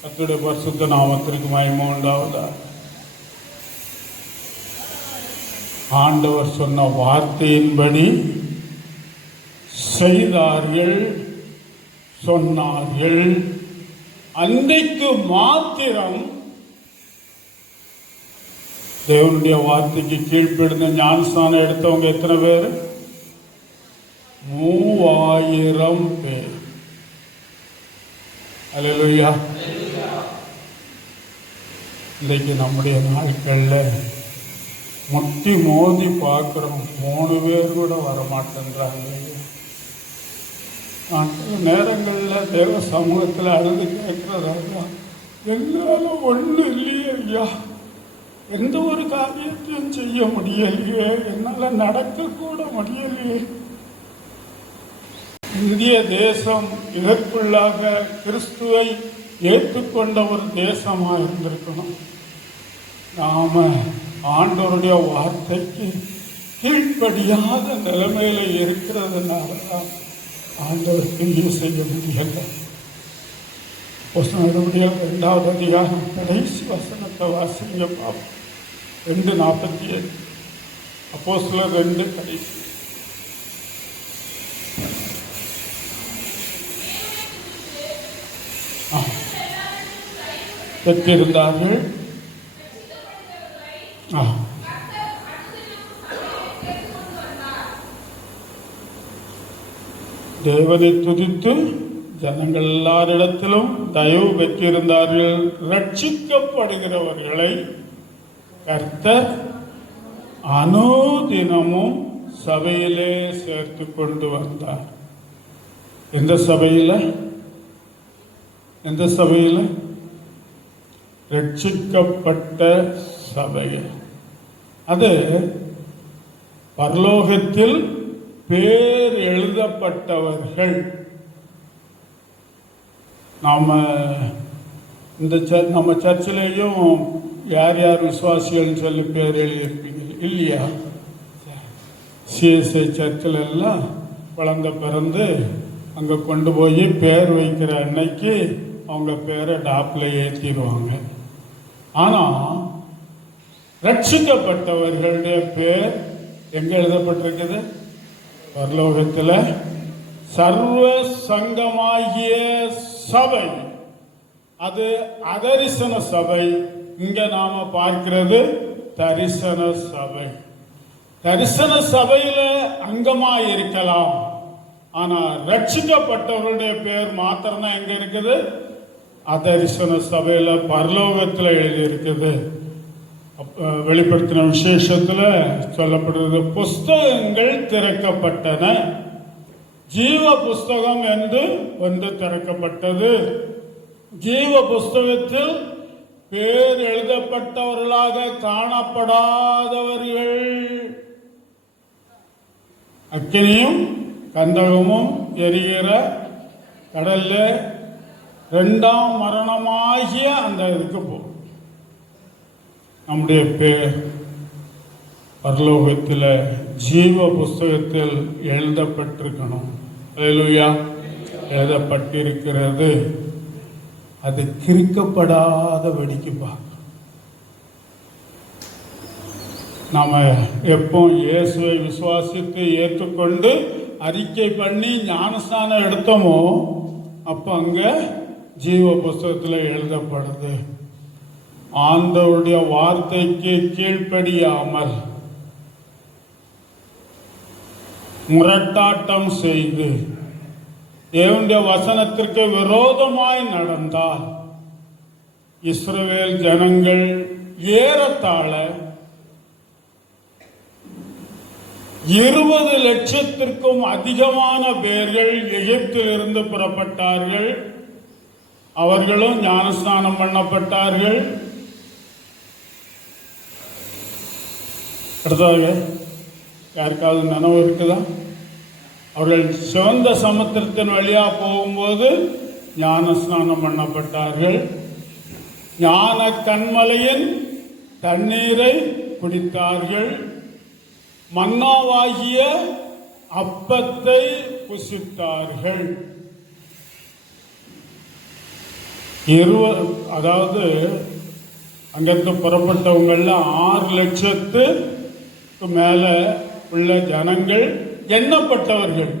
கர்த்தருடைய பரிசுத்த நாமத்திற்கு மகிமை உண்டாவதா. ஆண்டவர் சொன்ன வார்த்தையின்படி செய்தார்கள், சொன்னார்கள். அன்றைக்கு மாத்திரம் தேவனுடைய வார்த்தைக்கு கீழ்ப்படிந்த ஞானஸ்நானம் எடுத்தவங்க எத்தனை பேர்? 3000 பேர். அல்லேலூயா. இன்றைக்கு நம்முடைய நாட்கள்ல முட்டி மோதி பார்க்கிறோம், 3 பேர் கூட வரமாட்டேன்றாங்க. நேரங்களில் தேவ சமூகத்தில் அழுது கேட்கிறதா, என்னால ஒண்ணு இல்லையே ஐயா, எந்த ஒரு காரியத்தையும் செய்ய முடியலையே, என்னால நடக்க கூட முடியலையே. இந்திய தேசம் இதற்குள்ளாக கிறிஸ்துவை ஏற்றுக்கொண்ட ஒரு தேசமா இருந்திருக்கணும். நாம ஆண்டவருடைய வார்த்தைக்கு கீழ்ப்படியாத நிலைமையில இருக்கிறதுனால ஆண்டவருக்கு இது செய்ய முடியல. அப்போஸ்தலர்களுடைய 2வது அதிகாரம் கடைசி வசனத்தை வாசிங்க பார்ப்போம். 2:47. அப்போஸ்தலர் 2 கடைசி. பெற்றிருந்தார்கள். தேவனை துதித்து ஜனங்கள் எல்லாரிடத்திலும் தயவு பெற்றிருந்தார்கள். ரட்சிக்கப்படுகிறவர்களை கர்த்தர் அனுதினமும் சபையிலே சேர்த்து கொண்டு வந்தார். எந்த சபையில? எந்த சபையில? ரட்சிக்கப்பட்ட சபையில். அது பரலோகத்தில் பேர் எழுதப்பட்டவர்கள். நாம இந்த நம்ம சர்ச்சிலேயும் யார் யார் விசுவாசிகள் சொல்லி பேர் எழுதியிருப்பீங்க இல்லையா? சிஎஸ்ஐ சர்ச்சில் எல்லாம் குழந்தை பிறந்து அங்கே கொண்டு போய் பேர் வைக்கிற அன்னைக்கு அவங்க பேரை டாப்ல ஏற்றிடுவாங்க. ஆனால் ரட்சிக்கப்பட்டவர்களுடைய பேர் எங்க எழுதப்பட்டிருக்குது? பரலோகத்தில் சர்வ சங்கமாகிய சபை. அது அதரிசன சபை. இங்க நாம பார்க்கிறது தரிசன சபை. தரிசன சபையில அங்கமா இருக்கலாம், ஆனா ரட்சிக்கப்பட்டவருடைய பேர் மாத்திரம் தான் எங்க இருக்குது? அதரிசன சபையில பரலோகத்தில் எழுதி இருக்குது. வெளிப்படுத்தின விசேஷத்துல சொல்லப்படுறது, புஸ்தகங்கள் திறக்கப்பட்டன. ஜீவ புஸ்தகம் என்று ஒன்று திறக்கப்பட்டது. ஜீவ புஸ்தகத்தில் பேர் எழுதப்பட்டவர்களாக காணப்படாதவர்கள் அக்கினியும் கந்தகமும் எரிகிற கடல்ல 2ஆம் மரணமாகிய அந்த இதுக்கு போகும். நம்முடைய பேர் பரலோகத்தில் ஜீவ புஸ்தகத்தில் எழுதப்பட்டிருக்கணும். அல்லேலூயா. எழுதப்பட்டிருக்கிறது. அது கிறுக்கப்படாத வெடிக்கு பார்க்கணும். நாம எப்போ இயேசுவை விசுவாசித்து ஏற்றுக்கொண்டு அறிக்கை பண்ணி ஞானஸ்நானம் எடுத்தோமோ அப்ப அங்க ஜீவ புஸ்தகத்துல எழுதப்படுது, ஆண்டவருடைய வார்த்தைக்கு கீழ்ப்படியாமல் முரட்டாட்டம் செய்து தேவனுடைய வசனத்திற்கு விரோதமாய் நடந்தால் இஸ்ரவேல் ஜனங்கள் ஏறத்தாழ 20 லட்சத்திற்கும் அதிகமான பேர்கள் எகிப்திலிருந்து புறப்பட்டார்கள். அவர்களும் ஞானஸ்நானம் பண்ணப்பட்டார்கள். அடுத்ததாக யாருக்காவது நினைவு இருக்குதா? அவர்கள் சிவந்த சமுத்திரத்தின் வழியா போகும்போது ஞானஸ்நானம் பண்ணப்பட்டார்கள். ஞான கண்மலையின் தண்ணீரை குடித்தார்கள். மன்னாவாகிய அப்பத்தை புசித்தார்கள். அதாவது அங்கிருந்து புறப்பட்டவங்கள 6 லட்சத்துக்கு மேல உள்ள ஜனங்கள் எண்ணப்பட்டவர்கள்.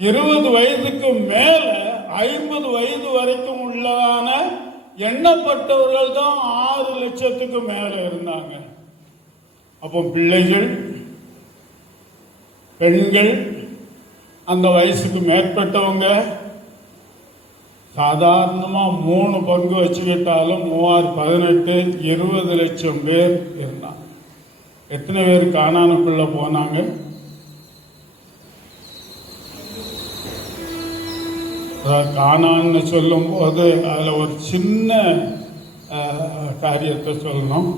20 வயதுக்கு மேல 50 வயது வரைக்கும் உள்ளதான எண்ணப்பட்டவர்கள் தான் 6 லட்சத்துக்கு மேல இருந்தாங்க. அப்போ பிள்ளைகள், பெண்கள், அந்த வயசுக்கு மேற்பட்டவங்க சாதாரணமா 3 பங்கு வச்சுக்கிட்டாலும் 3 18 20 லட்சம் பேர் இருந்தாங்க. எத்தனை பேர் கானானுக்குள்ள போனாங்க? கானான்னு சொல்லும் போது அதுல ஒரு சின்ன காரியத்தை சொல்லணும்.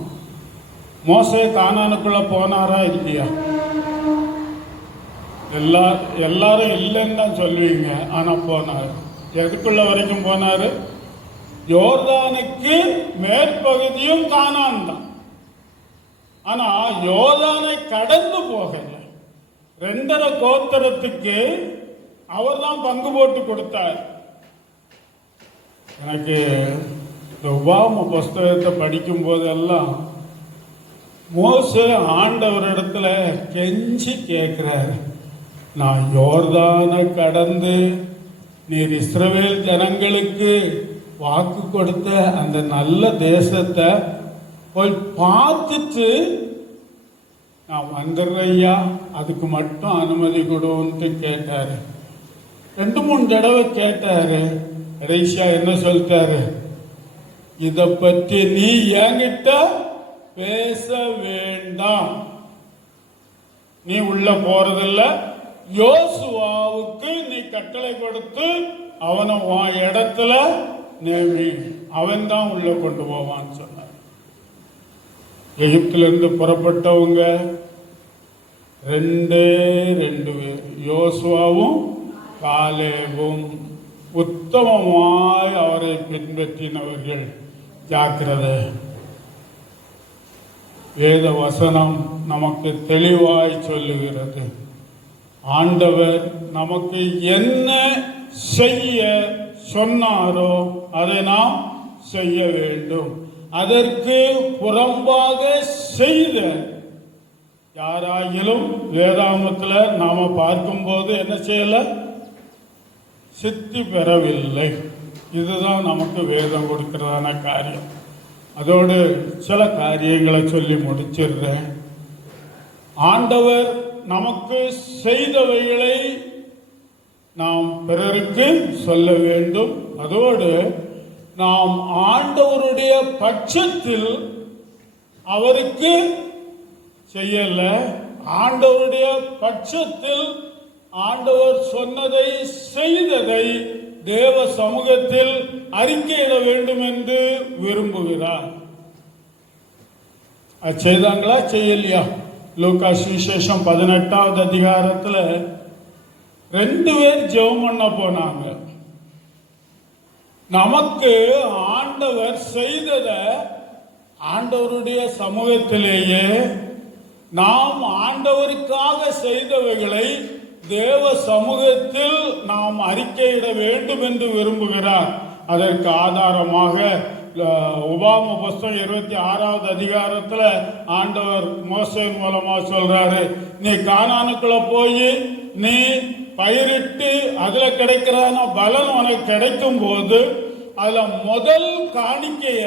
மோசே கானானுக்குள்ள போனாரா இல்லையா? எல்லாரும் இல்லைன்னு தான் சொல்லுவீங்க. ஆனா போனாரு. எதுக்குள்ள வரைக்கும் போனாரு? யோர்தானுக்கு மேற்பகுதியும் கானான் தான். ஆனா யோர்தானை கடந்து போகல. 2.5 கோத்திரத்துக்கு அவர் தான் பங்கு போட்டு கொடுத்தார். எனக்கு இந்த உபாகம புஸ்தகத்தை படிக்கும் போதெல்லாம் மோசே ஆண்டவரிடத்துல கெஞ்சி கேட்கிறார், நான் யோர்தானை கடந்து நீர் இஸ்ரவேல் ஜனங்களுக்கு வாக்கு கொடுத்த அந்த நல்ல தேசத்தை போய் பார்த்துட்டு நான் வந்துடுறையா, அதுக்கு மட்டும் அனுமதி கொடுன்னு கேட்டாரு. 2-3 தடவை கேட்டாரு. கடைசியா என்ன சொல்லிட்டாரு? இத பற்றி நீ என்கிட்ட பேச வேண்டாம், நீ உள்ள போறதில்ல. யோசுவாவுக்கு நீ கட்டளை கொடுத்து அவனை உன் இடத்துல நேமி, அவன் தான் உள்ள கொண்டு போவான்னு சொன்னார். எகிப்திலிருந்து புறப்பட்டவங்க 2 பேர், யோசுவாவும் காலேபும். உத்தமமாய் அவரை பின்பற்றினவர்கள். ஜாக்கிரதை, வேத வசனம் நமக்கு தெளிவாய் சொல்லுகிறது. ஆண்டவர் நமக்கு என்ன செய்ய சொன்னாரோ அதை நாம் செய்ய வேண்டும். அதற்கு புறம்பாக செய்த யாராயிலும் வேதாகமத்தில் நாம பார்க்கும்போது என்ன செய்யல? சித்தி பெறவில்லை. இதுதான் நமக்கு வேதம் கொடுக்கிறதான காரியம். அதோடு சில காரியங்களை சொல்லி முடிச்சிடுறேன். ஆண்டவர் நமக்கு செய்தவைகளை நாம் பிறருக்கு சொல்ல வேண்டும். அதோடு நாம் ஆண்டவருடைய பட்சத்தில் அவருக்கு செய்யல, ஆண்டவருடைய பட்சத்தில் ஆண்டவர் சொன்னதை செய்ததை தேவ சமூகத்தில் அறிக்கையிட வேண்டும் என்று விரும்புகிறார். அது செய்தாங்களா செய்யலையா? லூக்கா சுவிசேஷம் 18வது அதிகாரத்துல 2 பேர் ஜெபம் பண்ண போனாங்க. நமக்கு ஆண்டவர் செய்தத ஆண்டவருடைய சமூகத்திலேயே நாம் ஆண்டவருக்காக செய்தவைகளை தேவ சமூகத்தில் நாம் அறிக்கையிட வேண்டும் என்று விரும்புகிறார். அதற்கு ஆதாரமாக உபாகம புஸ்தகம் 26வது அதிகாரத்துல ஆண்டவர் மோசேயின் மூலமா சொல்றாரு, நீ கானானுக்குள்ள போய் நீ பயிரிட்டு அதுல கிடைக்கிறதான பலன் உனக்கு கிடைக்கும் போது அதுல முதல் காணிக்கைய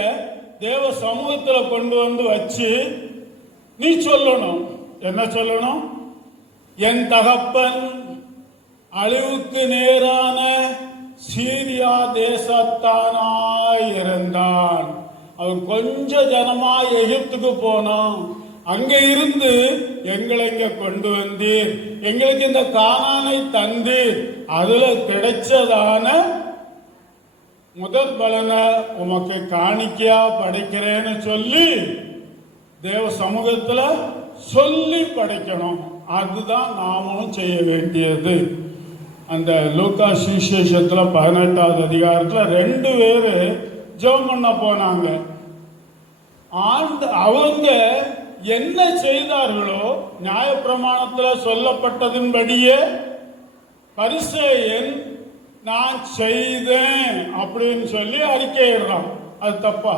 தேவ சமூகத்துல கொண்டு வந்து வச்சு நீ சொல்லணும். என்ன சொல்லணும்? என் தகப்பன் அழிவுக்கு நேரான சீரியா தேசத்தானாய் இருந்தான். அவன் கொஞ்ச ஜனமாய் எகிப்துக்கு போனான். அங்க இருந்து எங்களை இங்க கொண்டு வந்தீர், எங்களுக்கு இந்த கானானை தந்தீர், அதுல கிடைச்சதான முதல் பலனை உமக்கு காணிக்கையா படைக்கிறேன்னு சொல்லி தேவ சமூகத்துல சொல்லி படைக்கணும். அதுதான் நாமும் செய்ய வேண்டியது. அந்த லூக்கா சுவிசேஷத்துல 18வது அதிகாரத்துல 2 பேரு ஜெபம் பண்ண போனாங்க. அவங்க என்ன செய்தார்களோ நியாயப்பிரமாணத்துல சொல்லப்பட்டதின்படியே பரிசேயன் நான் செய்தேன் அப்படின்னு சொல்லி அறிக்கையிடுறான். அது தப்பா?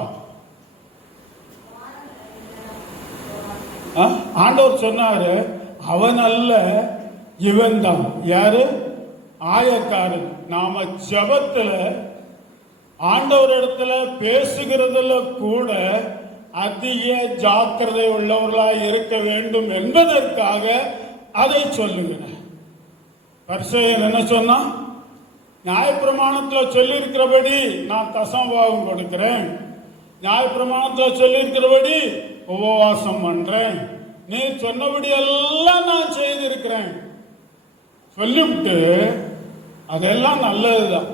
ஆண்டவர் சொன்னாரு, அவன் அல்ல இவன் தான். யாரு? ஆயக்காரன். நாம ஜபத்துல ஆண்டவர் இடத்துல பேசுகிறதுல கூட அதிக ஜாக்கிரதை உள்ளவர்களாய் இருக்க வேண்டும் என்பதற்காக அதை சொல்லுகிறேன். பரிசேயன் என்ன சொன்னா? நியாயப்பிரமாணத்துல சொல்லி இருக்கிறபடி நான் தசமபாகம் கொடுக்கிறேன், நியாயப்பிரமாணத்துல சொல்லி இருக்கிறபடி உபவாசம் பண்றேன், நீ சொன்னபடி எல்லாம் நான் செய்திருக்கிறேன் சொல்லிவிட்டு அதெல்லாம் நல்லதுதான்.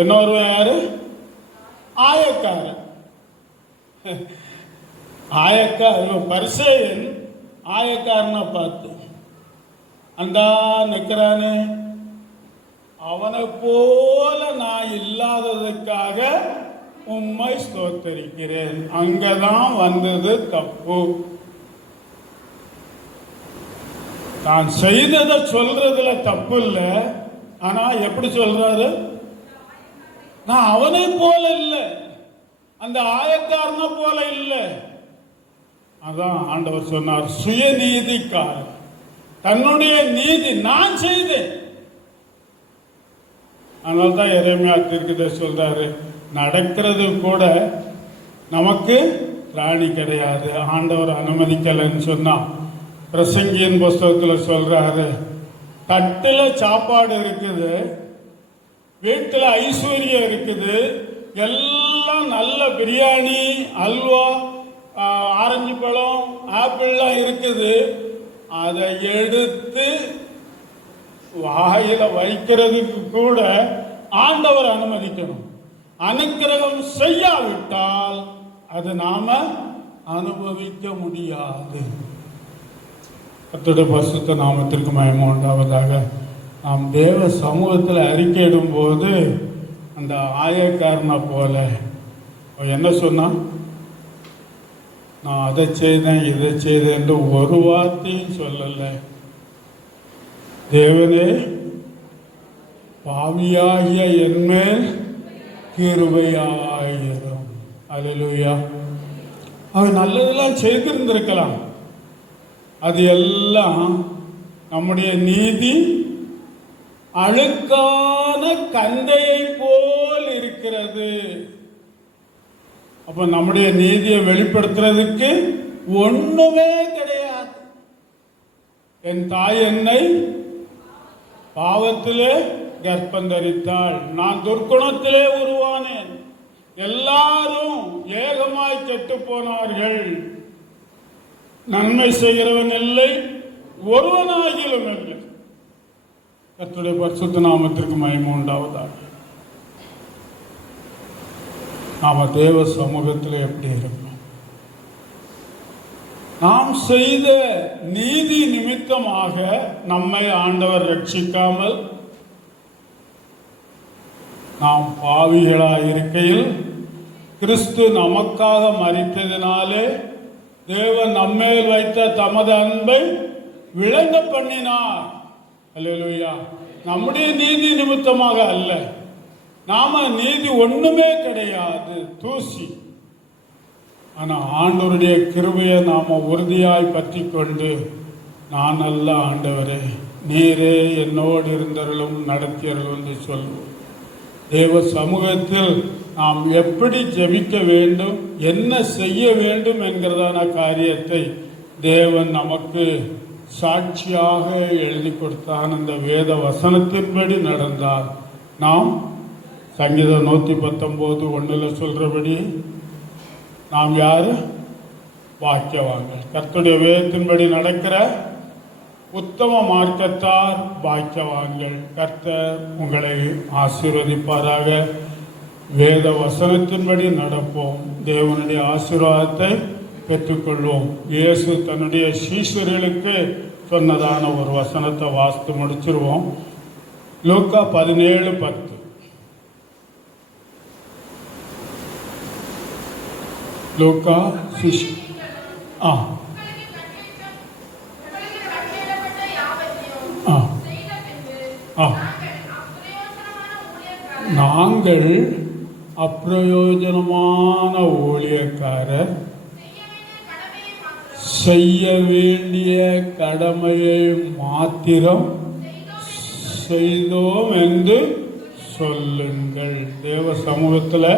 இன்னொருவன் யாரு? ஆயக்காரன். ஆயக்காரன் பரிசேயன் ஆயக்காரனை பார்த்து அந்த நிற்கிறானே, அவனை போல நான் இல்லாததுக்காக உம்மை ஸ்தோத்தரிக்கிறேன். அங்கதான் வந்தது தப்பு. தான் செய்ததை சொல்றதுல தப்பு இல்லை. ஆனா எப்படி சொல்றாரு? நான் அவனை போல இல்லை, அந்த ஆயக்காரனை போல இல்லை. அதான் ஆண்டவர் சொன்னார், சுயநீதிக்காரன். தன்னுடைய நீதி நான் செய்தேன். அதனால்தான் எரேமியா தீர்க்கதரிசி சொல்றாரு, நடக்கிறது கூட நமக்கு ராணி கிடையாது, ஆண்டவர் அனுமதிக்கலைன்னு சொன்னா. பிரசங்கியின் புஸ்தகத்துல சொல்றாரு, தட்டுல சாப்பாடு இருக்குது, வீட்டுல ஐஸ்வர்யம் இருக்குது, எல்லாம் நல்ல பிரியாணி, அல்வா, ஆரஞ்சு பழம், ஆப்பிள்லாம் இருக்குது. அதை எடுத்து வாயில வைக்கிறதுக்கு கூட ஆண்டவர் அனுமதிக்கணும். அனுக்கிரகம் செய்யாவிட்டால் அது நாம அனுபவிக்க முடியாது. கர்த்தருடைய பரிசுத்த நாமத்திற்கு மகிமை உண்டாவதாக. நாம் தேவ சமூகத்தில் அறிக்கையிடும் போது அந்த ஆயக்காரனை போல என்ன சொன்னா, நான் அதை செய்தேன் இதை செய்தேன் என்று ஒரு வார்த்தையும் சொல்லலை. தேவனே, பாவியாகிய என்மேல் கிருபையாயிரும். அல்லேலூயா. அவன் நல்லதெல்லாம் செய்திருந்திருக்கலாம். அது எல்லாம் நம்முடைய நீதி அழுக்கான கந்தையை போல் இருக்கிறது. அப்ப நம்முடைய நீதியை வெளிப்படுத்துறதுக்கு ஒண்ணுமே கிடையாது. என் தாய் என்னை பாவத்திலே கர்ப்பந்தரித்தாள், நான் துர்க்குணத்திலே உருவானேன், எல்லாரும் ஏகமாய் கெட்டு போனார்கள், நன்மை செய்கிறவன் இல்லை, ஒருவனாகிலும் இல்லை. கர்த்தருடைய பரிசுத்த நாமத்திற்கு மகிமை உண்டாவதாக. நாம தேவ சமூகத்தில் எப்படி இருக்கணும்? நாம் செய்த நீதி நிமித்தமாக நம்மை ஆண்டவர் ரட்சிக்காமல், நாம் பாவிகளாய் இருக்கையில் கிறிஸ்து நமக்காக மரித்ததினாலே தேவன் நம்மேல் வைத்த தமது அன்பை விளங்க பண்ணினார். அல்லேலூயா. நம்முடைய நீதி நிமித்தமாக அல்ல. நாம நீதி ஒண்ணுமே கிடையாது, தூசி. ஆனா ஆண்டவருடைய கிருபையை நாம உறுதியாய் பற்றி கொண்டு, நான் அல்ல ஆண்டவரே, நீரே என்னோடு இருந்தவர்களும் நடத்தியவர்களும் என்று சொல்லுவோம். தேவ சமூகத்தில் நாம் எப்படி ஜெபிக்க வேண்டும், என்ன செய்ய வேண்டும் என்கிறதான காரியத்தை தேவன் நமக்கு சாட்சியாக எழுதி கொடுத்தான். அந்த வேத வசனத்தின்படி நடந்தால் நாம் சங்கீதம் 119:1 சொல்றபடி நாம் யாரு? பாக்கியவான்கள். கர்த்தருடைய வேதத்தின்படி நடக்கிற உத்தம மார்க்கத்தார் பாக்கியவான்கள். கர்த்தர் உங்களை ஆசீர்வதிப்பாராக. வேத வசனத்தின்படி நடப்போம், தேவனுடைய ஆசீர்வாதத்தை பெற்றுக்கொள்வோம். இயேசு தன்னுடைய சீஷர்களுக்கு சொன்னதான ஒரு வசனத்தை வாசித்து முடிச்சிருவோம். லூக்கா 17:10. லூக்கா நாங்கள் அப்பிரயோஜனமான ஊழியக்காரர் செய்ய வேண்டிய கடமையை மாத்திரம் செய்தோம் என்று சொல்லுங்கள். தேவ சமூகத்தில்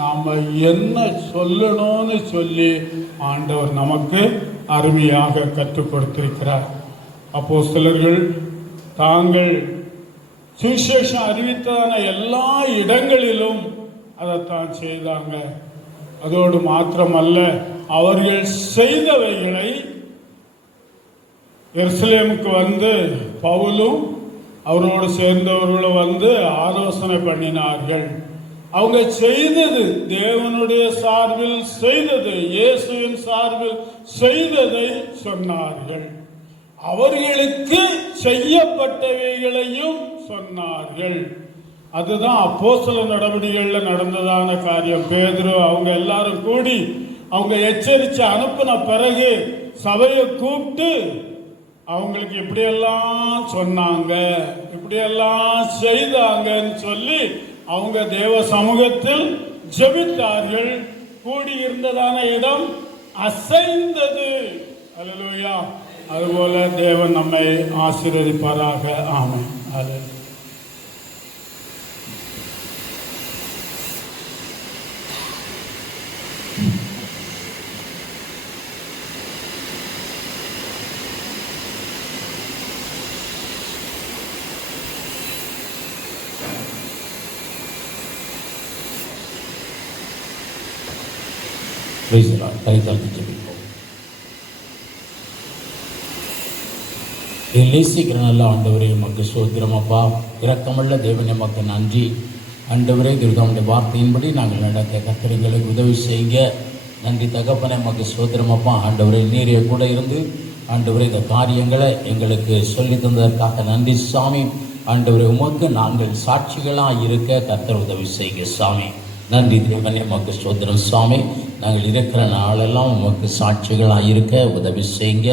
நாம் என்ன சொல்லணும்னு சொல்லி ஆண்டவர் நமக்கு அருமையாக கற்றுக் கொடுத்திருக்கிறார். அப்போஸ்தலர்கள் தாங்கள் சுவிசேஷம் அறிவித்தான எல்லா இடங்களிலும் அதைத்தான் செய்தாங்க. அதோடு மாத்திரமல்ல, அவர்கள் செய்தவைகளை எருசலேமுக்கு வந்து பவுலும் அவரோடு சேர்ந்தவர்களும் வந்து ஆலோசனை பண்ணினார்கள். அவங்க செய்தது தேவனுடைய சார்பில் செய்தது, இயேசுவின் சார்பில் செய்ததை சொன்னார்கள். அவர்களுக்கு செய்யப்பட்டவைகளையும் சொன்னார்கள். அதுதான் அப்போஸ்தலர் நடவடிக்கைகளில் நடந்ததான காரியம். பேதுரு அவங்க எல்லாரும் கூடி அவங்க எச்சரித்து அனுப்பின பிறகு சபையை கூப்பிட்டு அவங்களுக்கு இப்படியெல்லாம் சொன்னாங்க, இப்படியெல்லாம் செய்தாங்கன்னு சொல்லி அவங்க தேவ சமூகத்தில் ஜெபித்தார்கள். கூடியிருந்ததான இடம் அசைந்தது. அல்லேலூயா. அதுபோல தேவன் நம்மை ஆசீர்வதிப்பாராக. ஆமென். அல்லேலூயா. நேசிக்கிற நல்ல ஆண்டவரே, எமக்கு சோத்திரம் அப்பா. இரக்கமுள்ள தேவன், எமக்கு நன்றி ஆண்டவரே. துர்காவுடைய வார்த்தையின்படி நாங்கள் நடக்க கர்த்தர்களுக்கு உதவி செய்யுங்க. நன்றி தகப்பனே, எமக்கு சோத்திரம் அப்பா. ஆண்டவரே, நீரே கூட இருந்து ஆண்டவரே இந்த காரியங்களை எங்களுக்கு சொல்லி தந்ததற்காக நன்றி சாமி. ஆண்டவரே, உமக்கு நாங்கள் சாட்சிகளாக இருக்க கர்த்தர் உதவி செய்யுங்க சாமி. நன்றி தேவனே, உமக்கு சோத்திரம் சாமி. நாங்கள் இருக்கிற நாளெல்லாம் உமக்கு சாட்சிகளாக இருக்க உதவி செய்யுங்க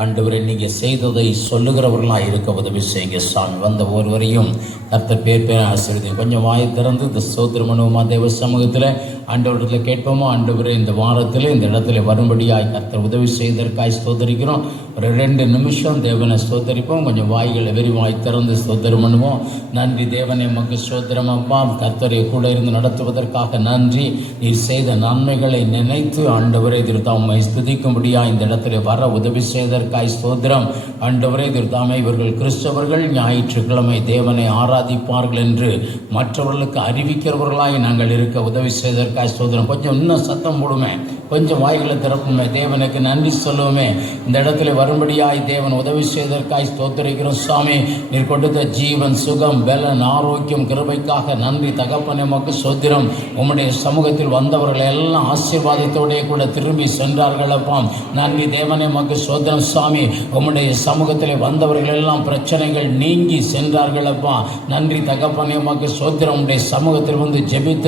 ஆண்டவரே. நீங்கள் செய்ததை சொல்லுகிறவர்களாக இருக்க உதவி செய்யுங்க சாமி. வந்த ஒருவரையும் கர்த்தர் பேர் ஆசீர்வதிங்க. கொஞ்சம் வாயை திறந்து இந்த ஸ்தோத்திரம் பண்ணுவோமா தேவ சமூகத்தில் ஆண்டவரிடத்தில் கேட்போமா? ஆண்டவரே, இந்த வாரத்தில் இந்த இடத்துல வரும்படியாய் கர்த்தர் உதவி செய்ததற்காய் ஸ்தோத்தரிக்கிறோம். ஒரு 2 நிமிஷம் தேவனை ஸ்தோத்தரிப்போம். கொஞ்சம் வாய்களை விரிவாய் திறந்து ஸ்தோத்திரம் பண்ணுவோம். நன்றி தேவனே, உமக்கு ஸ்தோத்திரம் அப்பா. கர்த்தரை கூட இருந்து நடத்துவதற்காக நன்றி. நீர் செய்த நன்மைகளை நினைத்து ஆண்டவரே திருத்தாமை ஸ்துதிக்கும்படியாய் இந்த இடத்துல வர உதவி செய்ததற்காய் ஸ்தோத்திரம். ஆண்டவரே திருத்தாமை, இவர்கள் கிறிஸ்தவர்கள் ஞாயிற்றுக்கிழமை தேவனை ஆராதிப்பார்கள் என்று மற்றவர்களுக்கு அறிவிக்கிறவர்களாய் நாங்கள் இருக்க உதவி செய்ததற்காக ஸ்தோத்திரம். கொஞ்சம் இன்னும் சத்தம் போடுமே, கொஞ்சம் வாய்களை திறப்புமே, தேவனுக்கு நன்றி சொல்லுவோமே. இந்த இடத்துல வரும்படியாய் தேவன் உதவி செய்ததற்காய் ஸ்தோத்திரிக்கிறோம் சாமி. நீர் கொடுத்த ஜீவன், சுகம், பலன், ஆரோக்கியம், கிருபைக்காக நன்றி தகப்பனே, உமக்கு ஸ்தோத்திரம். உம்முடைய சமூகத்தில் வந்தவர்கள் எல்லாம் ஆசீர்வாதத்தோடே கூட திரும்பி சென்றார்கள் அப்பா. நன்றி தேவனே, உமக்கு ஸ்தோத்திரம் சாமி. உம்முடைய சமூகத்தில் வந்தவர்கள் எல்லாம் பிரச்சனைகள் நீங்கி சென்றார்கள் அப்பா. நன்றி தகப்பனே, உமக்கு ஸ்தோத்திரம். உம்முடைய சமூகத்தில் வந்து ஜெபித்த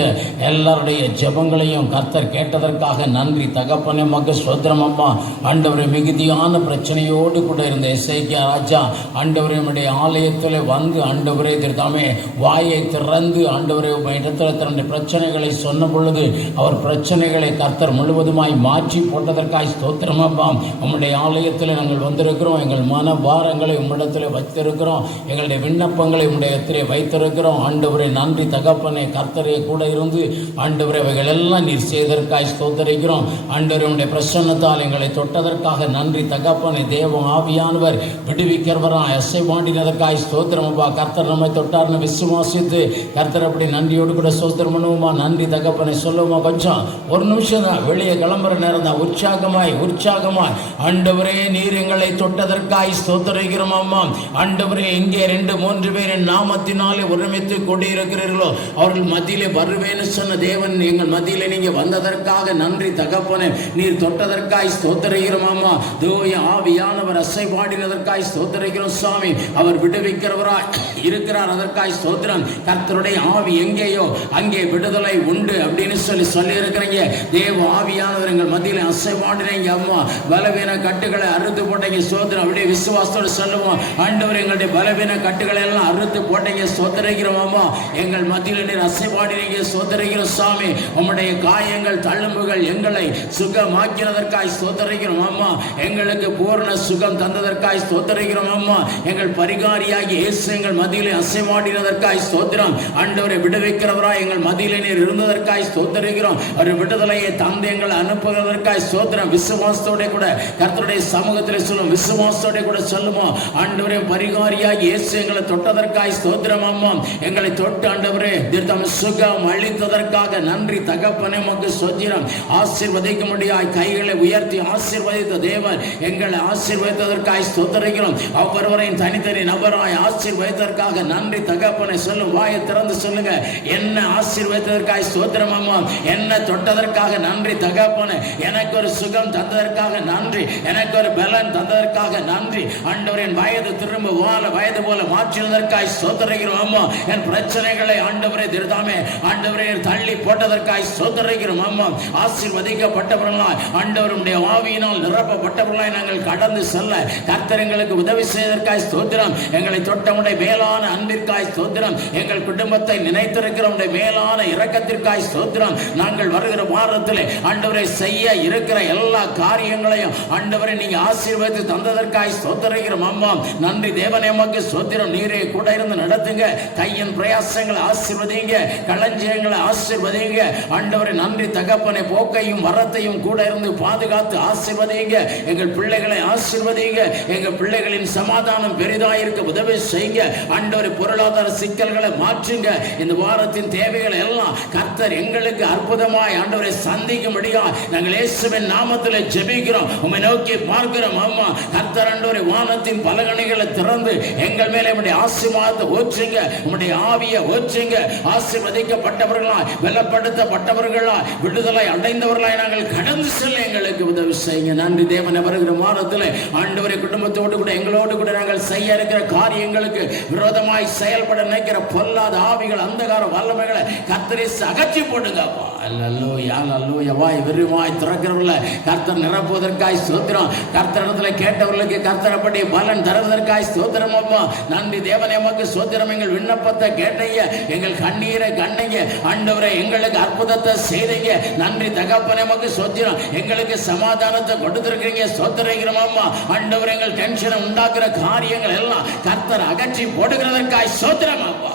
எல்லாருடைய ஜெபங்களையும் கர்த்தர் கேட்டதற்காக நன்றி தகப்பனே. மக ஸ்தோத்திரம் அப்பா. ஆண்டவரே, மிகுதியான பிரச்சனையோடு கூட இருந்த எசேக்கியா ராஜா ஆண்டவரே உம்முடைய ஆலயத்தில் வந்து ஆண்டவரே திருத்தாமே வாயை திறந்து ஆண்டவரே இடத்துல தன்னுடைய பிரச்சனைகளை சொன்ன பொழுது அவர் பிரச்சனைகளை கர்த்தர் முழுவதுமாய் மாற்றி போட்டதற்காய் ஸ்தோத்திரம் அப்பா. உம்முடைய ஆலயத்தில் நாங்கள் வந்திருக்கிறோம். எங்கள் மன பாரங்களை உம்மிடத்தில் வைத்திருக்கிறோம். எங்களுடைய விண்ணப்பங்களை உம்முடைய இடத்திலே வைத்திருக்கிறோம். ஆண்டவரே நன்றி தகப்பனே. கர்த்தரே கூட இருந்து ஆண்டவரே அவைகள் எல்லாம் நீர் செய்ததற்காய் ஸ்தோத்தரிக்கிறோம். ஆண்டவரே உம்முடைய பிரசன்னத்தால் எங்களை தொட்டதற்காக நன்றி தகப்பனே. தேவ ஆவியானவர் விடுவிக்கிறவராய் அசைவாண்டினதற்காய் ஸ்தோத்திரம் அப்பா. கர்த்தர் நம்மை தொட்டார்னு விசுவாசித்து கர்த்தர் அப்படி நன்றியோடு கூட ஸ்தோத்திரம் பண்ணுவோமா? நன்றி தகப்பனை சொல்லுவோமா? கொஞ்சம் ஒரு நிமிஷம் தான், வெளியே கிளம்புற நேரம் தான். உற்சாகமாய் ஆண்டவரே நீர் எங்களை தொட்டதற்காய் ஸ்தோத்தரிக்கிறோம் அம்மா. ஆண்டவரே, இங்கே 2-3 பேர் என் நாமத்தினாலே ஒருமித்து கொண்டிருக்கிறீர்களோ அவர்கள் மத்தியிலே வருவேன்னு சொன்ன தேவன் எங்கள் மத்தியிலே நீங்க வந்ததற்காக நன்றி தகப்பனே. நீர் தொட்டதற்காய் ஸ்தோத்தரிக்கிறோம் அம்மா. தூய ஆவியானவர் அசைபாடினதற்காய் ஸ்தோத்தரிக்கிறோம் சுவாமி. அவர் விடுவிக்கிறவராய் இருக்கிறார், அதற்காய் ஸ்தோத்திரம். கர்த்தருடைய ஆவி எங்கேயோ அங்கே விடுதலை உண்டு அப்படின்னு சொல்லி இருக்கிறீங்க. தேவ ஆவியானவர் எங்கள் மத்தியில் அசைபாடினீங்க அம்மா. பலவீன கட்டுகளை அறுத்து போட்டீங்க ஸ்தோத்திரம். அப்படியே விசுவாசத்தோடு சொல்லுவோம். ஆண்டவர் எங்களுடைய பலவீன கட்டுகளை எல்லாம் அறுத்து போட்டீங்க ஸ்தோத்தரிக்கிறோம் அம்மா. எங்கள் மத்தியில் நீர் அசைபாடினீங்க ஸ்தோத்தரிக்கிறோம் சாமி. உம்முடைய காயங்கள் தழும்புகள் எங்களை சுகமாக்கினதற்காய் ஸ்தோத்தரிக்கிறோம் அம்மா. எங்களுக்கு பூர்ண சுகம் தந்ததற்காய் ஸ்தோத்தரிக்கிறோம் அம்மா. எங்கள் பரிகாரியாகி இயேசு எங்கள் மத்தியிலே அசைவாடினதற்காய் ஸ்தோத்திரம். ஆண்டவரை விடுவிக்கிறவராய் எங்கள் மத்தியிலே நீர் இருந்ததற்காய் ஸ்தோத்தரிக்கிறோம். ஒரு விடுதலையை தந்து எங்களை அனுப்புவதற்காய் ஸ்தோத்திரம். விசுவாசத்தோட கூட கர்த்தருடைய சமூகத்தில் சொல்லும், விசுவாசத்தோட கூட சொல்லுவோம். ஆண்டவரே, பரிகாரியாகி இயேசு எங்களை தொட்டதற்காய் ஸ்தோத்திரம் அம்மா. எங்களை தொட்டு ஆண்டவரே தம் சுகம் அளித்ததற்காக நன்றி தகப்பனே. மக்கு ஸ்தோத்திரம். ஆசீர்வதிக்க முடியாய் கைகளை உயர்த்தி ஆசீர்வதித்த தேவன் எங்களை ஆசீர்வதித்ததற்காய் ஸ்தோத்தரிக்கிறோம். ஒவ்வொருவரையும் தனித்தனி நபராய் ஆசீர்வதித்ததற்காக நன்றி தகப்பனை. சொல்லும், வாயை திறந்து சொல்லுங்க. என்ன ஆசீர்வதித்ததற்காய் ஸ்தோத்திரம் அம்மா. என்ன தொட்டதற்காக நன்றி தகப்பனே. எனக்கு ஒரு சுகம் தந்ததற்காக நன்றி. எனக்கு ஒரு பலன் தந்ததற்காக நன்றி. ஆண்டவர் என் வயது திரும்ப வயது போல மாற்றினதற்காய் ஸ்தோத்தரிக்கிறோம் அம்மா. என் பிரச்சனைகளை ஆண்டவரே திருதாமே ஆண்டவரே தள்ளி போட்டதற்காய் ஸ்தோத்தரிக்கிறோம் அம்மா. ஆசீர்வதிக்கப்பட்டவர்களாய் ஆண்டவருடைய ஆவியினால் நிரப்பப்பட்டவர்களாய் நாங்கள் கடந்து செல்ல கர்த்தர் எங்களுக்கு உதவி செய்ததற்காய் ஸ்தோத்திரம். எங்களை தொட்டமுடைய மேலான அன்பிற்காய் ஸ்தோத்திரம். எங்கள் குடும்பத்தை நினைத்திருக்கிற மேலான இரக்கத்திற்காய் ஸ்தோத்திரம். நாங்கள் வருகிற வாரத்தில் ஆண்டவரை செய்ய இருக்கிற எல்லா காரியங்களையும் ஆண்டவரை நீங்க ஆசீர்வதித்து தந்ததற்காய் ஸ்தோத்தரிக்கிறோம் அம்மா. நன்றி தேவனே, உமக்கு ஸ்தோத்திரம். நீரே கூட இருந்து நடத்துங்க. கையின் பிரயாசங்களை ஆசீர்வதிங்க, களஞ்சியங்களை ஆசீர்வதிங்க ஆண்டவரை. நன்றி தகப்பனை. போக்கையும் வரத்தையும் கூட இருந்து பாதுகாத்து ஆசீர்வதிங்க. எங்கள் பிள்ளைகளை ஆசீர்வதிங்க. எங்கள் பிள்ளைகளின் சமாதானம் பெரிதாயிருக்க உதவி செய்யுங்க ஆண்டவரை. பொருளாதார சிக்கல்களை மாற்றுங்க. இந்த வாரத்தின் தேவைகளை எல்லாம் கர்த்தர் எங்களுக்கு அற்புதமாய் ஆண்டவரை சந்திக்க முடியாது. நாங்கள் இயேசுவின் நாமத்தில் ஜெபிக்கிறோம். உம்மை நோக்கி பார்க்கிறோம் அம்மா. கர்த்தர் ஆண்டவரை வானத்தின் பலகணிகளை திறந்து எங்கள் மேலே உம்முடைய ஆசீர்வாதத்தை ஊற்றுங்க. உம்முடைய ஆவியை ஊற்றுங்க. ஆசீர்வதிக்கப்பட்டவர்களாய், பலப்படுத்தப்பட்டவர்களாய், விடுதலை அடைந்தவர்களாய் நாங்கள் கடந்து செல்ல எங்களுக்கு உதவி செய்யுங்க. நன்றி தேவனை. வருகிற வாரத்தில் ஆண்டவரை குடும்பத்தோடு கூட எங்களோடு கூட நாங்கள் செய்ய இருக்கிற காரியங்களுக்கு விரோதமாய் செயல்பட நினைக்கிற பொல்லாத ஆவிகள், அந்தகார வல்லமைகளை கர்த்தரை அகற்றி போடுங்க. வாய் விரிவாய் திறக்கிறவர்களை கர்த்தர் நிரப்புவதற்காய் ஸ்தோத்திரம். கர்த்தரிடத்தில் கேட்டவர்களுக்கு கர்த்தரப்படி பலன் தருவதற்காய் ஸ்தோத்திரம் அம்மா. நன்றி தேவனே, உமக்கு ஸ்தோத்திரம். எங்கள் விண்ணப்பத்தை கேட்டீங்க, எங்கள் கண்ணீரை கண்டீங்க ஆண்டவரை. எங்களுக்கு அற்புதத்தை செய்தீங்க. நன்றி தகப்பனே, உமக்கு ஸ்தோத்திரம். எங்களுக்கு சமாதானத்தை கொடுத்திருக்கீங்க. ஸ்தோத்திரிக்கிறோம் அம்மா. ஆண்டவர் எங்கள் டென்ஷனை உண்டாக்குற காரியங்கள் எல்லாம் கர்த்தர் அகற்றி போடுகிறதற்காய் ஸ்தோத்திரம் அம்மா.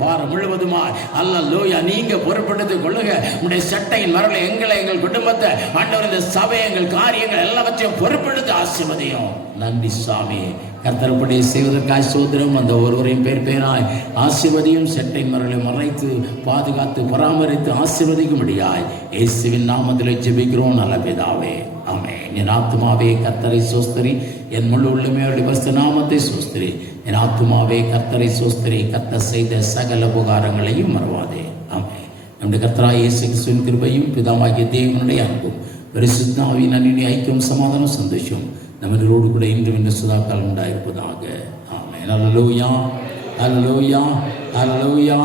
வாரம் முழுவதுமா அல்லேலூயா நீங்க பொறுப்பெடுத்துக் கொள்ளுங்க. உடைய சட்டையின் மரல எங்களை, எங்கள் குடும்பத்தை ஆண்டவர், இந்த சபை, எங்கள் காரியங்கள் எல்லாவற்றையும் பொறுப்பெடுத்து ஆசீர்வதியும். நன்றி சாமி. கர்த்தர்படி செய்வதற்காய் சோதரம். அந்த ஒருவரையும் பேராய் ஆசீர்வதியும். சட்டையின் மரலை மறைத்து பாதுகாத்து பராமரித்து ஆசீர்வதிக்கும்படியாய் இயேசுவின் நாமத்தில் ஜெபிக்கிறோம் நல்ல பிதாவே, ஆமென். என் ஆத்துமாவே கர்த்தரை சோஸ்தரி, என் முழு உள்ளமையோட பரிசுத்த நாமத்தை சோஸ்தரி. என் ஆத்துமாவே கர்த்தரை சோஸ்தரி, கர்த்தர் செய்த சகல உபகாரங்களையும் மறவாதே, ஆமென். நம்முடைய கர்த்தராகிய இயேசு கிறிஸ்துவின் கிருபையும் பிதாவாகிய தேவனுடைய அன்பும் பரிசுத்த ஆவியின் அன்பின் ஐக்கியம் சமாதானம் சந்தோஷம் நம்மளோடு கூட இன்றும் இந்த சதாக்கால் உண்டாயிருப்பதாக, ஆமென். அல்லேலூயா, அல்லேலூயா, அல்லேலூயா.